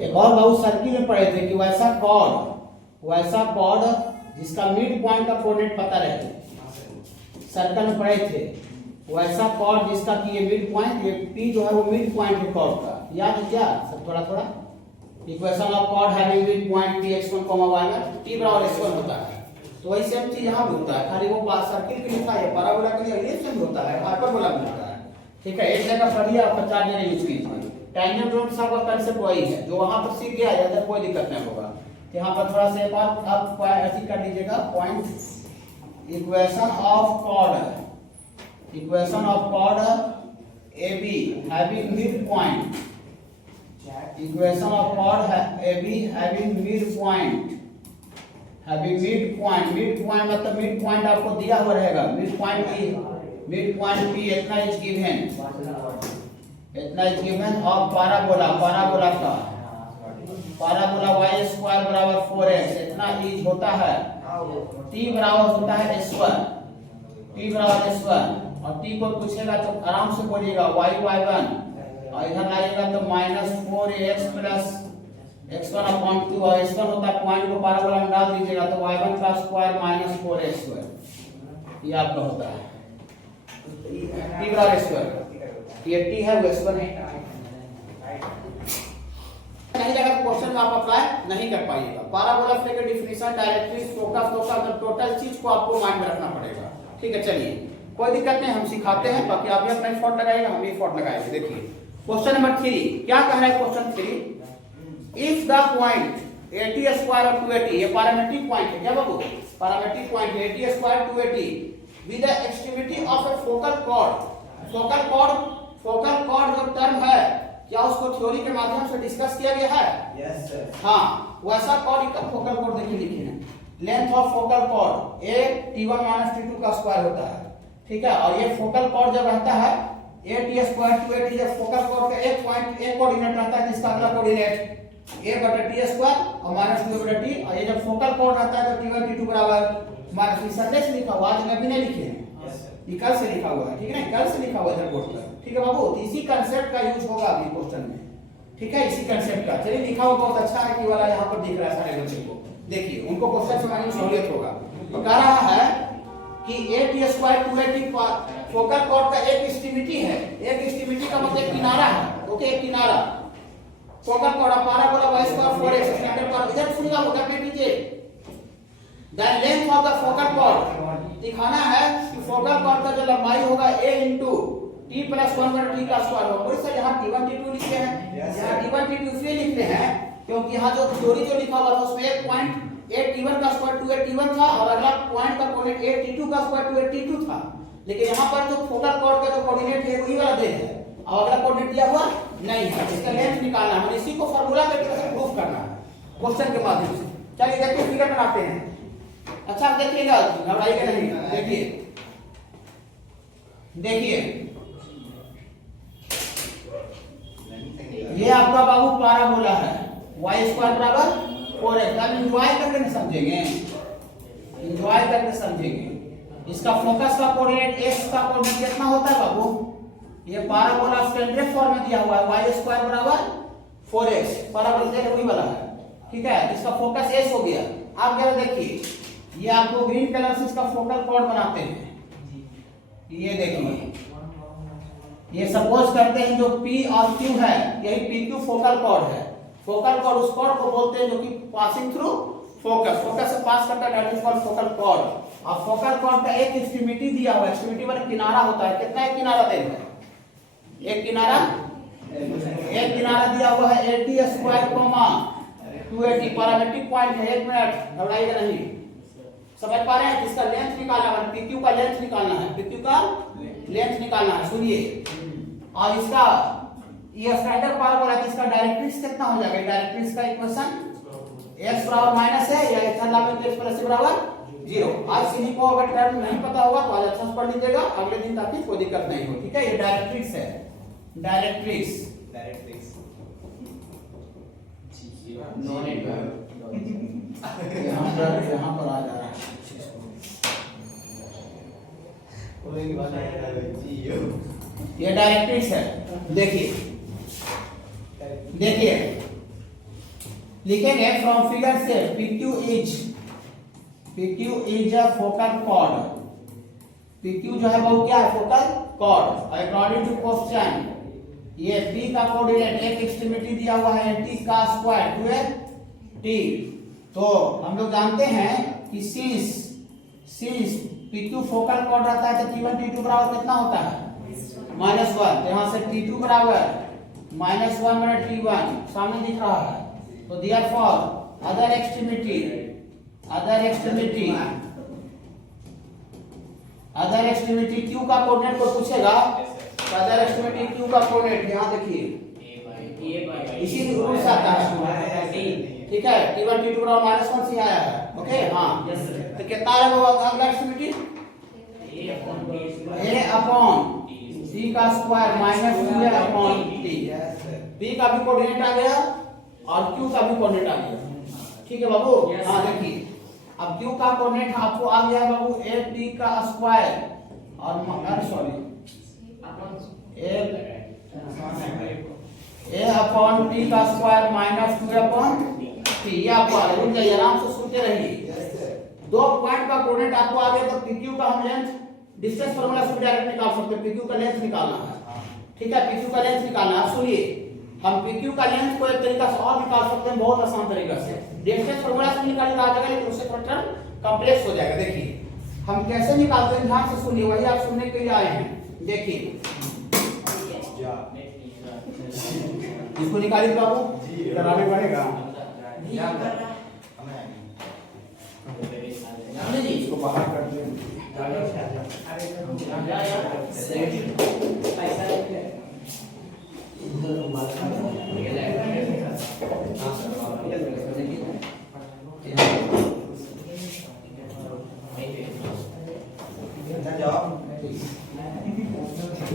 एक और बहुत सर्किल में पढ़े थे कि वैसा कॉर्ड जिसका मिड पॉइंट का कोऑर्डिनेट पता रहे, सर्कल में पढ़े थे। वैसा कॉर्ड जिसका कि ये मिड पॉइंट, ये P जो है वो मिड पॉइंट है कॉर्ड का, याद है क्या सब? थोड़ा equation of chord having mid point P x1, y1, T बराबर x1 होता है। तो वही सेम चीज यहाँ भी होता है, खाली वो बात सर्किल के लिखा है, पैराबोला के लिए ये सेम होता है, हाइपरबोला में होता है। ठीक है, एक जगह पढ़िए आपका 4 जगह यूज कीजिए। टैंजेंट रूट का कांसेप्ट वही है, जो वहां पर सीख गया है कोई दिक्कत नहीं होगा। यहाँ पर थोड़ा सा एक बार आप ऐसी कर लीजिएगा, point equation of chord AB having midpoint, equation of chord AB having midpoint मतलब मिड पॉइंट आपको दिया हुआ रहेगा, मिड पॉइंट P इतना इज गिवन और पाराबोला y स्क्वायर बराबर 4x इतना इज होता है, t बराबर होता है s1 और t को पूछेगा तो आराम से बोलिएगा y1 और इधर लाइएगा तो -4ax प्लस x1/2 और s1 होता है पॉइंट को पैराबोला में डाल दीजिएगा तो y1 का स्क्वायर -4x², ये आपका होता है t बराबर स्क्वायर। ये t है वो s1 है। कहीं जगह क्वेश्चन में आप अप्लाई नहीं कर पाइएगा। पैराबोला के डेफिनेशन, डायरेक्ट्रिक्स, फोकस मतलब टोटल चीज को आपको माइंड में रखना पड़ेगा। ठीक है, चलिए कोई दिक्कत नहीं, हम सिखाते हैं, बाकी आप भी अपना एफर्ट लगाइएगा, हम भी एफर्ट लगाएंगे। देखिए क्वेश्चन नंबर 3 क्या कह रहा है question 3, if the point AT square और 2AT, ये पैरामेट्रिक पॉइंट है क्या बाबू? Parametric point AT square 2AT with the extremity of a focal chord जो टर्म है, क्या उसको थ्योरी के माध्यम से डिस्कस किया गया है? Yes sir. हाँ, वैसा कॉर्ड का फोकल कॉर्ड देखिए लिखे हैं, length of focal cord a t1 t2 का स्क्वायर होता है। ठीक है, और ये फोकल कॉर्ड जब रहता है AT स्क्वायर 2AT, जब फोकल कॉर्ड का एक पॉइंट एक कोऑर्डिनेट रहता है, जिसका अगला कोऑर्डिनेट a/t स्क्वायर और -2/t, और ये जब फोकल कॉर्ड रहता है तो t1 t2 बराबर माइनस संदेश लिखा हुआ, आज मैं भी नहीं लिखे हैं, ये कल से लिखा हुआ है। ठीक है ना, कल से लिखा हुआ है बोर्ड पर। ठीक है बाबू, तो इसी कंसेप्ट का यूज होगा अभी क्वेश्चन में। ठीक है, इसी कंसेप्ट का, चलिए लिखा हुआ बहुत अच्छा है कि वाला यहाँ पर दिख रहा है सारे बच्चों को, देखिए उनको क्वेश्चन समझने में सहूलियत होगा। तो कह रहा है कि AT square 2AT focal cord का एक एक्सट्रीमिटी है, एक एक्सट्रीमिटी का मतलब एक किनारा है। ओके, एक किनारा focal cord parabola y square 4x standard पर इधर सुनिएगा, उधर पे कीजिए। The length of the focal cord दिखाना है कि फोकल कॉर्ड का जो लंबाई होगा a into t + 1/t का स्क्वायर होगा। और सर यहाँ t1 t2 लिखे हैं, यहाँ t1 t2 इसलिए लिखते हैं क्योंकि यहाँ जो थ्योरी जो लिखा हुआ था उसमें एक पॉइंट a t1 का स्क्वायर 2a t1 था और अगला पॉइंट का कोऑर्डिनेट a t2 का स्क्वायर 2a t2 था, लेकिन यहाँ पर जो फोकल कॉर्ड का जो कोऑर्डिनेट है वही वाला दे है और अगला कोऑर्डिनेट दिया हुआ नहीं है, इसका लेंथ निकालना है, मतलब इसी को फार्मूला के तरह से प्रूफ करना है क्वेश्चन के माध्यम से। चलिए देखिए फिगर बनाते हैं। अच्छा देखिएगा, घबराइएगा नहीं, देखिए ये आपका बाबू पैराबोला है, y स्क्वायर बराबर 4x। अब एंजॉय करके समझेंगे, इसका फोकस का कोऑर्डिनेट x का कोऑर्डिनेट कितना होता है बाबू? ये पैराबोला स्टैंडर्ड फॉर्म में दिया हुआ है, y स्क्वायर बराबर 4x, पैराबोला से वही वाला है। ठीक है, इसका फोकस s हो गया। आप जरा देखिए, ये आपको ग्रीन कलर से इसका फोकल कॉर्ड बनाते हैं। ये देखिए, ये सपोज करते हैं जो P और Q है, यही PQ फोकल कॉर्ड है। फोकल कॉर्ड उस कॉर्ड को बोलते हैं जो कि पासिंग थ्रू फोकस से पास करता है, that is called focal cord. और फोकल कॉर्ड का एक एक्सट्रीमिटी दिया हुआ है, एक्सट्रीमिटी मतलब किनारा होता है। कितना एक किनारा देना है? एक किनारा दिया हुआ है AT square 2AT, parametric point है। एक मिनट घबराइएगा नहीं, समझ पा रहे हैं? जिसका लेंथ निकालना है, PQ का लेंथ निकालना है, PQ का लेंथ निकालना है। सुनिए, और इसका ये स्टैंडर्ड पैराबोला है, इसका डायरेक्ट्रिक्स कितना हो जाएगा? डायरेक्ट्रिक्स का इक्वेशन x बराबर माइनस है या इधर लावे तो x प्लस बराबर 0। आज किसी को अगर टर्म नहीं पता होगा तो आज अच्छा से पढ़ लीजिएगा, अगले दिन ताकि कोई दिक्कत नहीं हो। ठीक है, ये डायरेक्ट्रिक्स है, डायरेक्ट्रिक्स यहाँ पर आ जा रहा है। ये डायरेक्ट्रिक्स है। देखिए देखिए लिखेंगे फ्रॉम फिगर से PQ is a focal chord. PQ जो है वो क्या है? Focal chord. According to question ये P का कोऑर्डिनेट एक एक्सट्रीमिटी दिया हुआ है T का स्क्वायर 2T। तो हम लोग जानते हैं कि सिंस PQ फोकल कॉर्ड रहता है तो T1 T2 बराबर कितना होता है? -1। तो यहाँ से T2 बराबर -1 बटा T1 सामने दिख रहा है। तो देयरफॉर अदर एक्सट्रीमिटी Q का कोऑर्डिनेट को पूछेगा तो अदर एक्सट्रीमिटी Q का कोऑर्डिनेट यहाँ देखिए इसी रूल से आता है, ठीक है। T1 T2 बराबर -1 से आया है। ओके हाँ, तो कितना है वो अगला एक्सट्रीमिटी? A अपॉन C का square -2A upon T। P का भी कोऑर्डिनेट आ गया और Q का भी कोऑर्डिनेट आ गया, ठीक है बाबू। हाँ देखिए अब Q का कोऑर्डिनेट आपको आ गया बाबू AP का स्क्वायर और सॉरी A अपॉन T का स्क्वायर -2 अपॉन T। ये आपको आ गया, रुक जाइए आराम से सुनते रहिए। दो पॉइंट का कोऑर्डिनेट आपको आ गया तो PQ का हम लेंथ डिस्टेंस फार्मूला से डायरेक्ट निकाल सकते हैं। PQ का लेंथ निकालना है, ठीक है। PQ का लेंथ निकालना है। सुनिए हम PQ का लेंथ को एक तरीका से और निकाल सकते हैं, बहुत आसान तरीका से। डिस्टेंस फार्मूला से निकालने आ जाएगा लेकिन उससे थोड़ा कॉम्प्लेक्स हो जाएगा। देखिए हम कैसे निकालते हैं, ध्यान से सुनिए, वही आप सुनने के लिए आए हैं। देखिए इसको निकालिए बाबू, कराने पड़ेगा जी, इसको बाहर कर दें।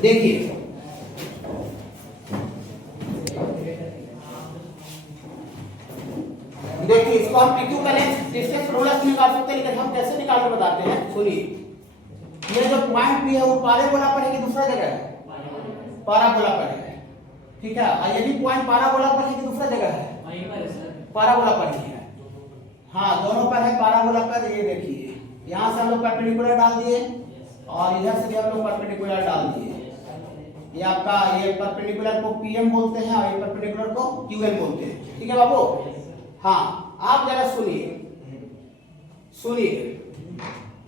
देखिए देखिए इसको हम PQ का लेंथ डिस्टेंस फार्मूला से निकाल सकते हैं, लेकिन हम कैसे निकाल के बताते हैं। सुनिए ये जो पॉइंट P है वो पैराबोला पर है कि दूसरा जगह है? पैराबोला पर है, ठीक है। और ये भी पॉइंट पैराबोला पर है कि दूसरा जगह है? पैराबोला पर ही है। हाँ दोनों पर है, पैराबोला पर। ये देखिए यहाँ से हम लोग परपेंडिकुलर डाल दिए और इधर से भी हम लोग परपेंडिकुलर डाल दिए। ये आपका ये परपेंडिकुलर को PM बोलते हैं और ये परपेंडिकुलर को QL बोलते हैं, ठीक है बाबू। हाँ आप जरा सुनिए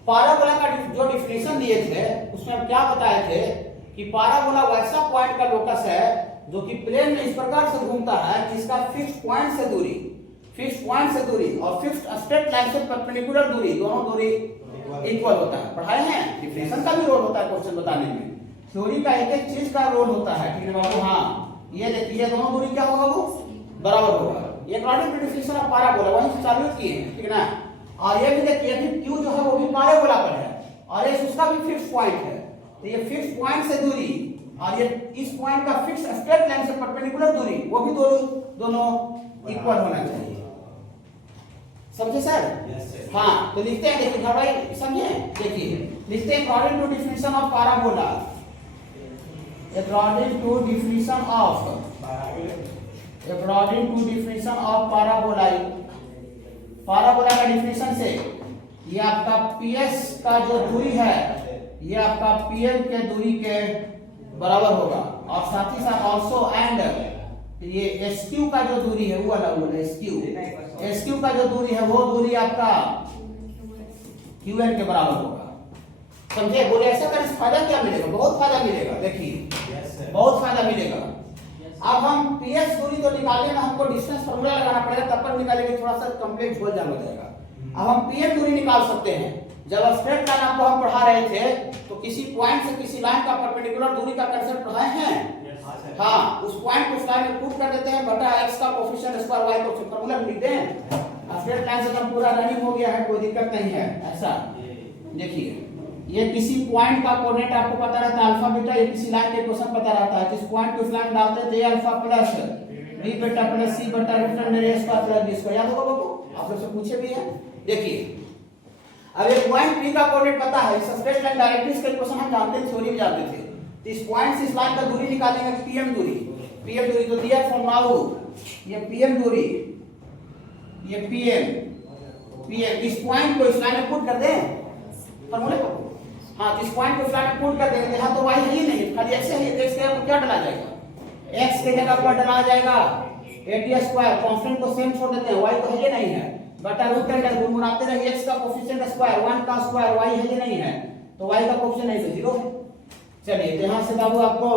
पैराबोला का जो डिफिनेशन दिए थे उसमें हम क्या बताए थे कि पैराबोला वैसा पॉइंट का लोकस है जो कि प्लेन में इस प्रकार से घूमता है कि इसका फिक्स्ड पॉइंट से दूरी और फिक्स्ड स्ट्रेट लाइन से परपेंडिकुलर दूरी, दोनों दूरी इक्वल होता है। पढ़ाए हैं, डिफिनेशन का भी रोल होता है क्वेश्चन बताने में, थ्योरी का एक एक चीज का रोल होता है, ठीक है बाबू। हाँ ये देखिए दोनों दूरी क्या होगा वो बराबर होगा। ये according to definition of parabola वहीं से चालू किए हैं, ठीक है ना। और ये भी देखिए कि Q जो है वो भी पैराबोला पर है और ये उसका भी फिक्स्ड पॉइंट है। तो ये फिक्स्ड पॉइंट से दूरी और ये इस पॉइंट का फिक्स्ड स्ट्रेट लाइन से परपेंडिकुलर दूरी वो भी दोनों इक्वल होना चाहिए, समझे सर? हाँ तो लिखते हैं, देखिए घबराइए, समझे? देखिए लिखते हैं according to definition of parabola, according to definition of parabola का डिफिनेशन से ये आपका PS का जो दूरी है ये आपका PM के दूरी के बराबर होगा और साथ ही साथ ऑल्सो एंड ये SQ का जो दूरी है वो अलग होगा। SQ का जो दूरी है वो दूरी आपका QN के बराबर होगा, समझे? बोले ऐसा करने से फायदा क्या मिलेगा? बहुत फायदा मिलेगा, देखिए बहुत फायदा मिलेगा। अब हम PS दूरी तो निकालने में हमको डिस्टेंस फार्मूला लगाना पड़ेगा, तब पर निकालेंगे, थोड़ा सा कॉम्प्लेक्स हो जाएगा। अब हम PM दूरी निकाल सकते हैं। जब स्ट्रेट लाइन आपको हम पढ़ा रहे थे तो किसी पॉइंट से किसी लाइन का परपेंडिकुलर दूरी का कंसेप्ट पढ़ाए हैं। हाँ उस पॉइंट को उस लाइन में पुट कर देते हैं, बटा x का कोएफिशिएंट स्क्वायर y का फार्मूला लिख दें। स्ट्रेट लाइन से पूरा रनिंग हो गया है, कोई दिक्कत नहीं है। ऐसा देखिए ये किसी पॉइंट का कोऑर्डिनेट आपको पता रहता है अल्फा बीटा, ये किसी लाइन के क्वेश्चन पता रहता है, किस पॉइंट को उस लाइन डालते हैं तो a alpha plus b beta plus c बटा root under a square plus b square, याद होगा बाबू, आप लोग से पूछे भी है। देखिए अब ये पॉइंट P का कोऑर्डिनेट पता है, इस स्ट्रेट लाइन डायरेक्ट्रिक्स का क्वेश्चन हम जानते थे, थ्योरी में जानते थे। तो इस पॉइंट से इस लाइन का दूरी निकालेंगे PM दूरी, पीएम दूरी तो दिया फॉर नाउ ये पीएम दूरी, ये पीएम इस पॉइंट को इस लाइन में पुट कर दें फॉर्मूले को। हाँ, तो इस पॉइंट को इस लाइन में पुट कर देंगे। यहाँ तो y है ही नहीं, खाली x है। x के ऊपर क्या डाला जाएगा? x के जगह पर डाला जाएगा AT स्क्वायर, कांस्टेंट को सेम छोड़ देते हैं, y तो है ही नहीं है, बटा रूट अंडर गुणगुनाते रहिए x का कोएफिशिएंट स्क्वायर 1 का स्क्वायर, y है ही नहीं है, तो y का कोएफिशिएंट नहीं तो 0 है। चलिए तो यहाँ से बाबू आपको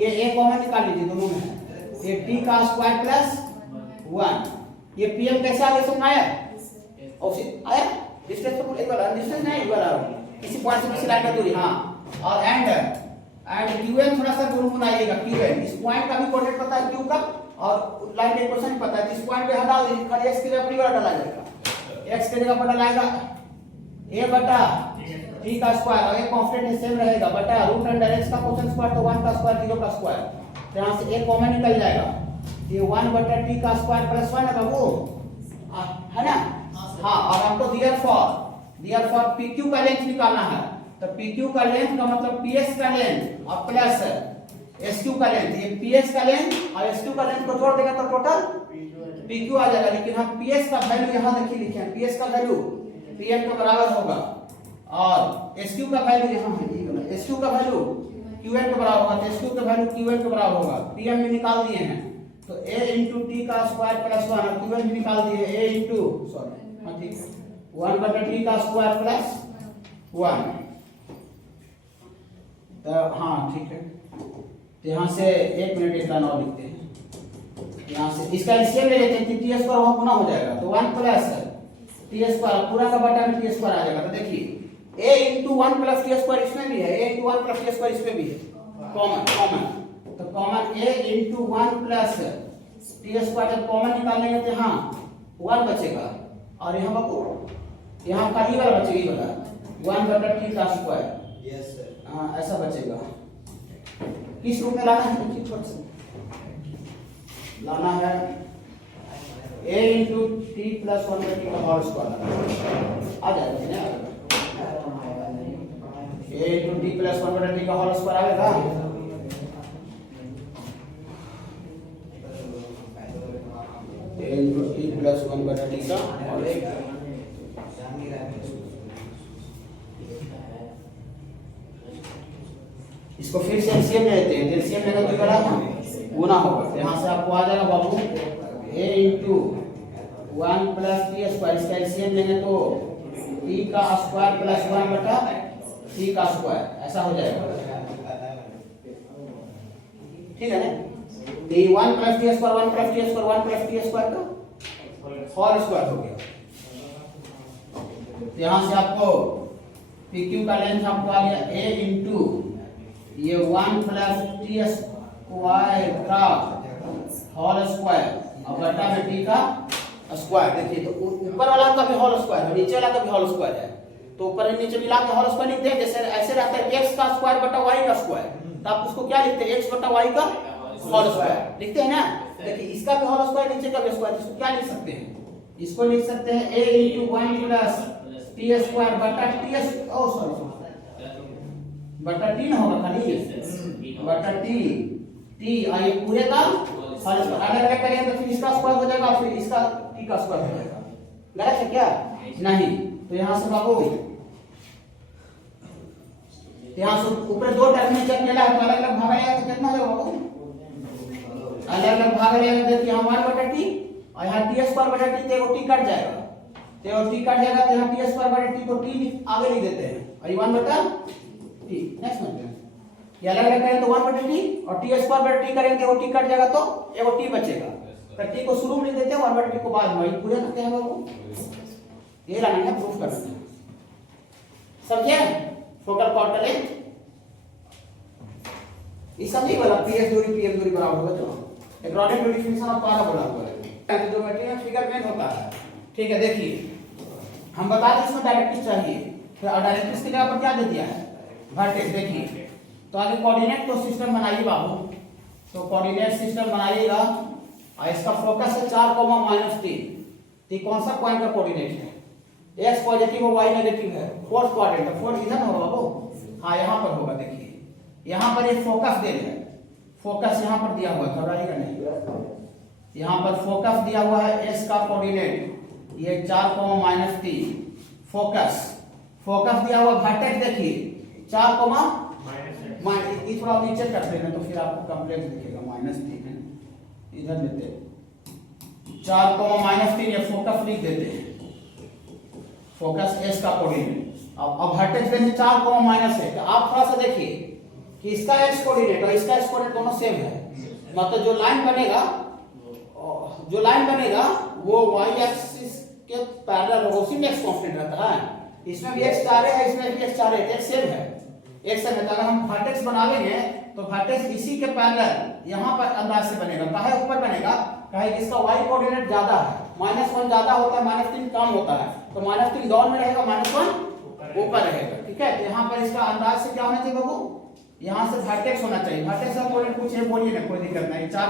ये a कॉमन निकाल लीजिए दोनों में, ये t का स्क्वायर प्लस 1, ये pm कैसे आगे समझ आया? आया डिस्टेंस तो एक बार डिस्टेंस नहीं एक बार किसी पॉइंट से किसी लाइन का दूरी। हाँ, और एंड qn थोड़ा सा गुणगुनाइएगा, qn इस पॉइंट का भी कोऑर्डिनेट पता है q का, और लाइन का इक्वेशन पता है, इस पॉइंट पे हटा दीजिए, खाली x के जगह पर डाला जाएगा, x के जगह पर डालाएगा a बटा t का स्क्वायर, और ये कांस्टेंट सेम रहेगा, बटा रूट अंडर x का कोसेंट स्क्वायर तो 1 का स्क्वायर 0 का स्क्वायर, तो यहां से a कॉमन निकल जाएगा, ये 1 बटा t का स्क्वायर प्लस 1 है बाबू, है ना? हाँ, और हमको देयरफॉर pq का लेंथ निकालना है, तो pq का लेंथ का मतलब ps का लेंथ और प्लस sq का लेंथ, ये ps का लेंथ और sq का लेंथ को जोड़ देगा तो टोटल pq आ जाएगा। लेकिन हम ps का वैल्यू यहां देखिए लिखे हैं, ps का वैल्यू pm के बराबर होगा, और sq का वैल्यू यहां है, sq का वैल्यू qn के बराबर होगा, तो sq का वैल्यू qn के बराबर होगा, pm में निकाल दिए हैं, तो a into t का स्क्वायर प्लस 1, और qn भी निकाल दिए a into सॉरी हाँ ठीक है 1 बटा t का स्क्वायर प्लस 1, तो हाँ ठीक है। तो यहाँ से एक मिनट इसका नौ लिखते हैं, यहाँ से इसका एलसीएम ले लेते हैं, टी स्क्वायर वहाँ गुना हो जाएगा, तो 1 प्लस टी स्क्वायर पूरा का बटा में टी स्क्वायर आ जाएगा, तो देखिए a into 1 plus T square इसमें भी है, a into 1 plus T square इसमें भी है, कॉमन तो common a into 1 plus T square जब कॉमन निकालेंगे तो यहाँ 1 बचेगा, और यहाँ बाबू यहाँ खाली वाला बचेगा, वाला 1 बटा टी का स्क्वायर, यस सर, हाँ ऐसा बचेगा। किस रूप में लाना है? किस रूप से लाना है? a into t प्लस 1 बटा टी का होल स्क्वायर आ जाएगा, a into t प्लस 1 बटा टी का होल स्क्वायर आएगा। t प्लस 1 बटा टी का इसको फिर से एलसीएम ले लेते हैं, एलसीएम लेने तो बड़ा गुना होगा, यहाँ से आपको आ जाएगा बाबू a into 1 plus T square, इसका एलसीएम लेंगे तो t का स्क्वायर प्लस 1 बटा t का स्क्वायर, ऐसा हो जाएगा, ठीक है ना? ये 1 plus T square 1 plus T square 1 plus T square का होल स्क्वायर हो गया। तो यहाँ से आपको PQ का लेंथ आपको आ गया a इंटू ये 1 प्लस टी स्क्वायर का होल स्क्वायर और बटा में t का स्क्वायर। देखिए तो ऊपर वाला का भी होल स्क्वायर है, नीचे वाला का भी होल स्क्वायर है, तो ऊपर और नीचे मिला के होल स्क्वायर लिखते हैं। जैसे ऐसे रहता है x का स्क्वायर बटा y का स्क्वायर, तो आप उसको क्या लिखते हैं? x बटा y का होल स्क्वायर लिखते हैं ना। देखिए इसका भी होल स्क्वायर, नीचे का भी स्क्वायर, इसको क्या लिख सकते हैं? इसको लिख सकते हैं a into 1 plus T square बटा टी बटा टी ना होगा खाली बटा टी और ये पूरे का होल स्क्वायर अलग अलग करेंगे तो फिर इसका स्क्वायर हो जाएगा, फिर इसका टी का स्क्वायर हो जाएगा। गलत है क्या? नहीं। तो यहाँ से बाबू यहाँ से ऊपर दो टर्म जब मिला है तो अलग अलग भाग आएगा तो कितना होगा बाबू? अलग अलग भाग आएगा। देखिए यहाँ 1 बटा टी और यहाँ टी स्क्वायर बटा टी, तो टी कट जाएगा, तो टी कट जाएगा, तो यहाँ टी स्क्वायर बटा टी को टी आगे लिख देते हैं और ये 1 बटा टी। नेक्स्ट समझ में ये अलग अलग करें तो 1 बटा टी और टी स्क्वायर बटा टी करेंगे तो टी कट जाएगा, तो एगो टी बचेगा, तो टी को शुरू में लिख देते हैं 1 बटा टी को बाद में। ये पूरे करते हैं बाबू, ये लाना है, प्रूफ करना है, समझे? फोकल क्वार्टर लेंथ इस सभी वाला पीएस दूरी बराबर होगा तो according to definition of parabola होगा, जो मटेरियल फिगर में होता है। ठीक है, देखिए हम बता दें इसमें डायरेक्ट्रिक्स चाहिए, तो डायरेक्ट्रिक्स की जगह पर क्या दे दिया है? वर्टेक्स। देखिए तो आगे कोऑर्डिनेट तो सिस्टम बनाइए बाबू, तो कोऑर्डिनेट सिस्टम बनाइएगा और इसका फोकस है 4,-3। तो कौन सा पॉइंट का कोऑर्डिनेट है? x पॉजिटिव और y नेगेटिव है, फोर्थ क्वाड्रेंट, फोर्थ इधर होगा बाबू, हाँ यहाँ पर होगा। देखिए यहाँ पर ये फोकस दे रहे हैं, फोकस यहाँ पर दिया हुआ है, घबराइएगा नहीं। यहाँ पर फोकस दिया हुआ है, एस का कोऑर्डिनेट ये 4,-3। फोकस फोकस दिया हुआ, वर्टेक्स देखिए 4, ये थोड़ा नीचे कर देना तो फिर आपको कॉम्प्लेक्स दिखेगा, -3 है, इधर लेते 4, -3 ये फोकस लिख देते हैं, फोकस एस का कोऑर्डिनेट। अब वर्टेक्स देंगे 4, है, तो आप थोड़ा सा देखिए कि इसका एक्स कोऑर्डिनेट और इसका एक्स कोऑर्डिनेट दोनों सेम है, मतलब जो लाइन बनेगा वो वाई एक्सिस के पैरेलल होगा, उसी में एक्स कांस्टेंट रहता है। इसमें भी एक्स 4 है, इसमें भी एक्स 4 है, एक सेम है, एक सेम है। तो अगर हम वर्टेक्स बनावेंगे तो वर्टेक्स इसी के पैरेलल यहाँ पर अंदाज से बनेगा, काहे ऊपर बनेगा, काहे कि इसका वाई कोऑर्डिनेट ज्यादा है, -1 ज्यादा होता है, -3 कम होता है, तो -3 डाउन में रहेगा, -1 ऊपर रहेगा, ठीक है। तो यहाँ पर इसका अंदाज से क्या होना चाहिए बाबू, यहाँ से वर्टेक्स होना चाहिए, वर्टेक्स का कोऑर्डिनेट कुछ है बोलिए ना, कोई दिक्कत नहीं, 4,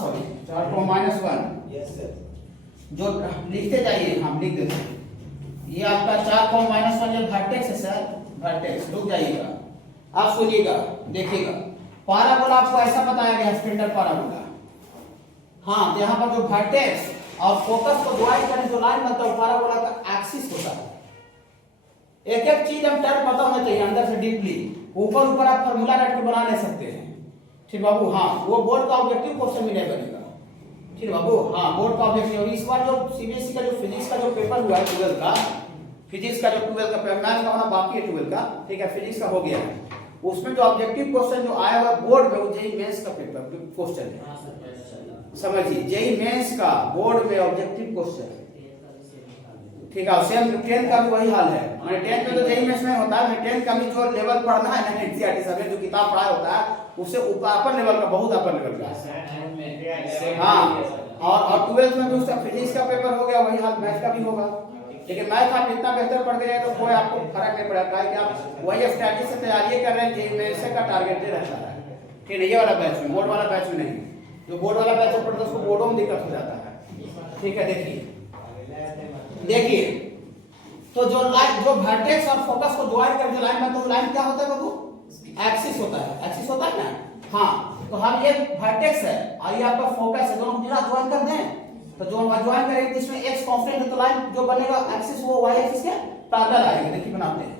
सॉरी 4, जो लिखते जाइए, हम लिख देते हैं, ये आपका 4, ये वर्टेक्स है सर, वर्टेक्स रुक जाइएगा, आप सुनिएगा, देखिएगा। पाराबोला आपको ऐसा बताया गया है, स्पेंडल पाराबोला। हाँ, यहाँ पर जो वर्टेक्स और फोकस को ज्वाइन करने जो लाइन बनता है पाराबोला का एक्सिस होता है। एक एक चीज हम टर्म पता होना चाहिए अंदर से डीपली, ऊपर आप फार्मूला रट के बना नहीं सकते हैं, ठीक बाबू। हाँ, वो बोर्ड का ऑब्जेक्टिव क्वेश्चन भी नहीं बनेगा, ठीक बाबू। हाँ, बोर्ड का ऑब्जेक्टिव। इस बार जो सीबीएसई का जो फिजिक्स का जो पेपर हुआ है 12 का, फिजिक्स का जो 12 का पेपर, मैथ का होना बाकी है 12 का, ठीक है, फिजिक्स का हो गया है, उसमें जो ऑब्जेक्टिव क्वेश्चन जो आया हुआ बोर्ड में, वो जेई मेंस का पेपर क्वेश्चन है, समझिए, जेई मेंस का बोर्ड में ऑब्जेक्टिव क्वेश्चन, ठीक है। सेम 10 का भी वही हाल है, मैंने 10 में तो जेई मेंस में होता है, मैं 10 का भी जो लेवल पढ़ना है ना एनसीईआरटी सब्जेक्ट जो किताब पढ़ा होता है, उससे ऊपर अपर लेवल का, बहुत अपर लेवल का। हाँ, और 12th में भी उसका फिजिक्स का पेपर हो गया, वही हाल मैथ का भी होगा, लेकिन मैथ आप इतना बेहतर पढ़ गए तो कोई आपको फर्क नहीं पड़ेगा, कि आप वही स्ट्रैटेजी से तैयारी कर रहे हैं, जेई मेंस का टारगेट रहता है, ठीक है। ये वाला बैच में, बोर्ड वाला बैच में नहीं, जो बोर्ड वाला बैच पढ़ता है उसको बोर्डों में दिक्कत हो जाता है, ठीक है। देखिए तो जो लाइन, जो वर्टेक्स और फोकस को ज्वाइन कर जो लाइन बनता है, वो लाइन क्या होता है बाबू, एक्सिस होता है, एक्सिस होता है ना। हाँ, तो हम ये वर्टेक्स है और ये आपका फोकस है, दोनों को ज्वाइन कर दें, तो जो ज्वाइन करेंगे इसमें एक्स कांस्टेंट है, तो लाइन जो बनेगा एक्सिस वो वाई एक्सिस के पैरेलल आएगा। देखिए बनाते हैं,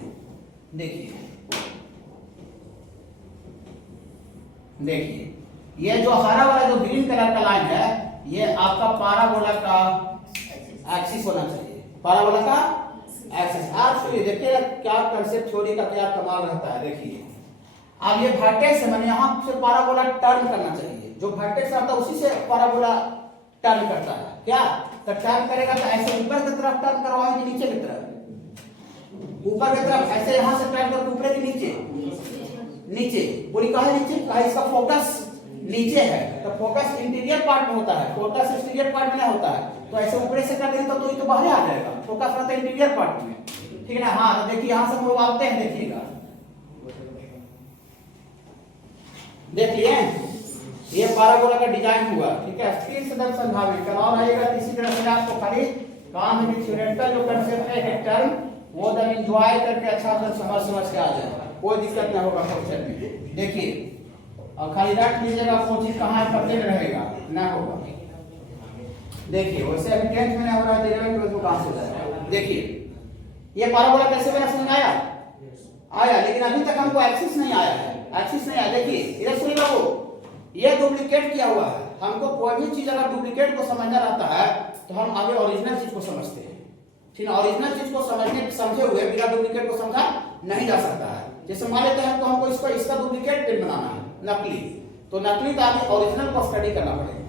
देखिए ये जो हरा वाला जो ग्रीन कलर का लाइन है, ये आपका पाराबोला का एक्सिस होना चाहिए, पाराबोला का एक्सिस। आप सुनिए, देखिए क्या कांसेप्ट थ्योरी का क्या कमाल रहता है। देखिए अब ये वर्टेक्स है, मैंने यहाँ से पाराबोला टर्न करना चाहिए, जो वर्टेक्स आता है उसी से पाराबोला टर्न करता है, क्या तो टर्न करेगा तो ऐसे ऊपर की तरफ टर्न करवाएंगे, नीचे की तरफ, ऊपर की तरफ ऐसे, यहाँ से टर्न करके ऊपर की नीचे बोली, कहा है नीचे, कहा इसका फोकस नीचे है, तो फोकस इंटीरियर पार्ट में होता है, फोकस एक्सटीरियर पार्ट में होता है, तो ऐसे ऊपर से कर देंगे तो ये तो बाहर आ जाएगा, फोकस रहता है इंटीरियर पार्ट में, ठीक है ना। हाँ, तो देखिए यहाँ से हम लोग आते हैं, देखिएगा, देखिए ये पाराबोला का डिजाइन हुआ, ठीक है। फिर से दर्शन भावी कराओ आएगा, इसी तरह से आपको खाली काम है कि थ्योरेटिकल जो कंसेप्ट है टर्म, वो दम एंजॉय करके अच्छा से समझ के आ जाए, कोई दिक्कत ना होगा क्वेश्चन में। देखिए और खाली रट लीजिएगा, कौन चीज कहाँ पते रहेगा ना होगा। देखिए वैसे अभी 10th में ना हो रहा है, 11th में तो कहां से जाएगा। देखिए ये पाराबोला कैसे बना, समझ आया, लेकिन अभी तक हमको एक्सिस नहीं आया है, एक्सिस नहीं आया। देखिए इधर सुनिए बाबू, ये डुप्लीकेट किया हुआ है, हमको कोई भी चीज अगर डुप्लीकेट को समझना रहता है तो हम आगे ओरिजिनल चीज को समझते हैं, ठीक है। ओरिजिनल चीज को समझे हुए बिना डुप्लीकेट को समझा नहीं जा सकता है। जैसे मान लेते हैं तो हमको इसका डुप्लीकेट पेन बनाना है, नकली, तो नकली तो आगे ओरिजिनल को स्टडी करना पड़ेगा,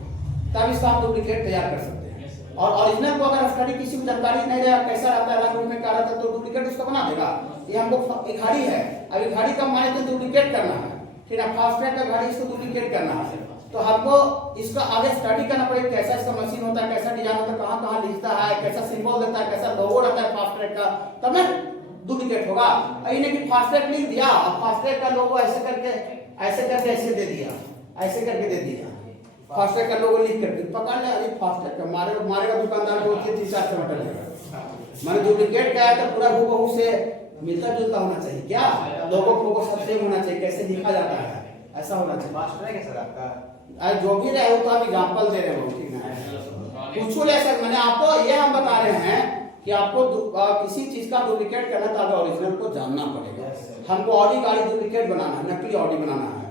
तब इसका हम डुप्लीकेट तैयार कर सकते हैं। और ओरिजिनल को अगर स्टडी किसी को जानकारी नहीं रहेगा, कैसा रहता है, रंग में क्या रहता है, तो डुप्लीकेट उसका बना देगा। ये हमको एक घड़ी है, अभी घड़ी का मान लेते डुप्लीकेट करना है, ठीक है, फास्टैग का घड़ी इसको डुप्लीकेट करना है, तो हमको इसका आगे स्टडी करना पड़ेगा, कैसा इसका मशीन होता है, कैसा डिजाइन होता है, कहाँ कहाँ लिखता है, कैसा सिंबल देता है, कैसा लोगो रहता है फास्टैग का, तब ना डुप्लीकेट होगा। इन्हें कि फास्टैग लिख दिया, अब फास्टैग का लोगो ऐसे करके ऐसे दे दिया, ऐसे करके दे दिया, फास्टैग का लोगो लिख करके पकड़ ले, अरे फास्टैग का मारेगा दुकानदार को 3-4 टमाटर लेगा। मैंने डुप्लीकेट का है तो पूरा हूबहू से मिलता जुलता होना चाहिए, क्या लोगों को सब सेम होना चाहिए, कैसे लिखा जाता है ऐसा होना चाहिए। मास्टर है क्या सर आपका? जो भी रहे वो तो आप एग्जाम्पल दे रहे हो, ठीक है। कुछ ले सकते, मैंने आपको ये हम बता रहे हैं कि आपको किसी चीज का डुप्लीकेट करना था तो ओरिजिनल को जानना पड़ेगा। हमको ऑडी गाड़ी डुप्लीकेट बनाना है, नकली ऑडी बनाना है,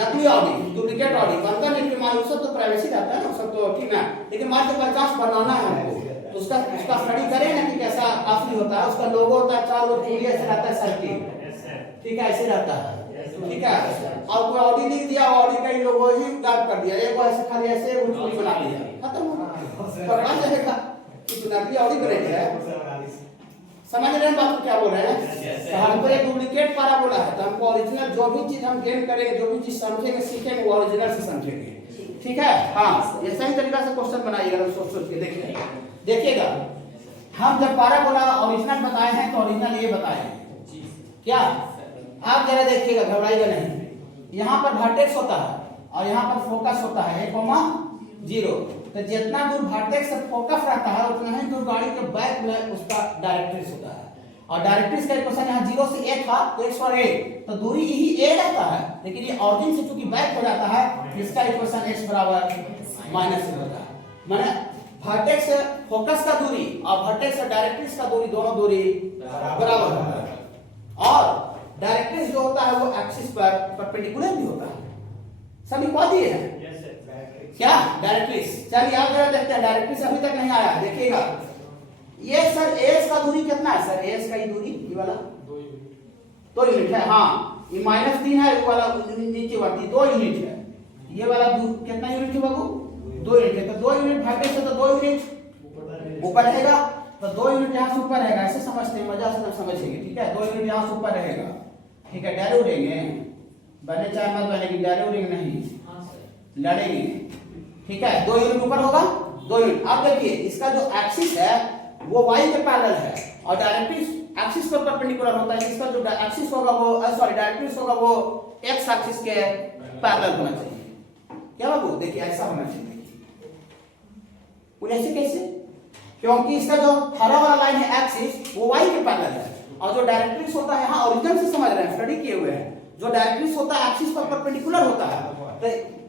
नकली ऑडी डुप्लीकेट ऑडी बनता नहीं, मान सब तो प्राइवेसी रहता है ना, सब तो ठीक है, लेकिन मान के 50 बनाना है हमको, तो उसका स्टडी करें ना कि कैसा असली होता है, उसका लोगो होता है, चार वो चूड़ी ऐसे रहता है सर्किल, ठीक है, ऐसे रहता है, ठीक है। और कोई ऑडी लिख दिया, ऑडी का ही लोगो ही गायब कर दिया, एक ऐसे खाली ऐसे वो चूड़ी बना दिया, खत्म हो गया, पकड़ा जाएगा कि नकली ऑडी बनेगी है। समझ रहे हैं बात को क्या बोल रहे हैं? तो हमको एक डुप्लीकेट पैराबोला है, तो हमको ओरिजिनल जो भी चीज हम गेन करेंगे, जो भी चीज समझेंगे सीखेंगे, वो ओरिजिनल से समझेंगे, ठीक है। हाँ, ये सही तरीका से क्वेश्चन बनाइएगा, सोच सोच के देखिएगा। हम जब पैराबोला ओरिजिनल बताए हैं तो ओरिजिनल ये बताए हैं क्या, आप जरा देखिएगा, घबराइएगा नहीं। यहाँ पर वर्टेक्स होता है और यहाँ पर फोकस होता है 1,0, तो जितना दूर वर्टेक्स से फोकस रहता है उतना ही दूर गाड़ी के बैक में उसका डायरेक्ट्रिक्स होता है। और डायरेक्ट्रिक्स का इक्वेशन यहाँ 0 से a था, तो x और a, तो दूरी यही a रहता है, लेकिन ये ऑरिजिन से चूंकि बैक हो जाता है, इसका इक्वेशन x बराबर -a होता है। माने वर्टेक्स से फोकस का दूरी और वर्टेक्स से डायरेक्ट्रिक्स का दूरी, दोनों दूरी बराबर होता है। और डायरेक्ट्रिक्स जो होता है वो एक्सिस पर परपेंडिकुलर भी होता है। सभी को दिए हैं क्या डायरेक्ट्रिक्स? चलिए आप जरा देखते हैं, डायरेक्ट्रिक्स अभी तक नहीं आया, देखिएगा। ये सर एस का दूरी कितना है सर? एस का ही दूरी ये वाला 2 यूनिट है, हाँ, ये -3 है, ये वाला नीचे वाली 2 यूनिट है, ये वाला कितना यूनिट है बाबू? 2 यूनिट है, तो 2 यूनिट भागे से तो 2 यूनिट ऊपर रहेगा, तो 2 यूनिट यहाँ से ऊपर रहेगा, ऐसे समझते हैं, मजा से समझेंगे, ठीक है। 2 यूनिट यहाँ से ऊपर रहेगा, ठीक है, डायरेक्ट उड़ेंगे, बने चाहे मत बनेगी, डायरेक्ट उड़ेंगे नहीं, लड़ेंगे, ठीक है। 2 यूनिट ऊपर होगा, 2 यूनिट। अब देखिए इसका जो एक्सिस है वो y के पैरेलल है और डायरेक्ट्रिक्स एक्सिस पर परपेंडिकुलर होता है, इसका जो एक्सिस होगा वो सॉरी डायरेक्ट्रिक्स होगा वो x एक्सिस के पैरेलल होना चाहिए। क्या बाबू? देखिए ऐसा होना चाहिए, ऐसे कैसे? क्योंकि इसका जो हरा वाला लाइन है एक्सिस वो y के पैरेलल है, और जो डायरेक्ट्रिक्स होता है, यहाँ ओरिजिन से समझ रहे हैं, स्टडी किए हुए हैं, जो डायरेक्ट्रिक्स होता है एक्सिस पर परपेंडिकुलर होता है,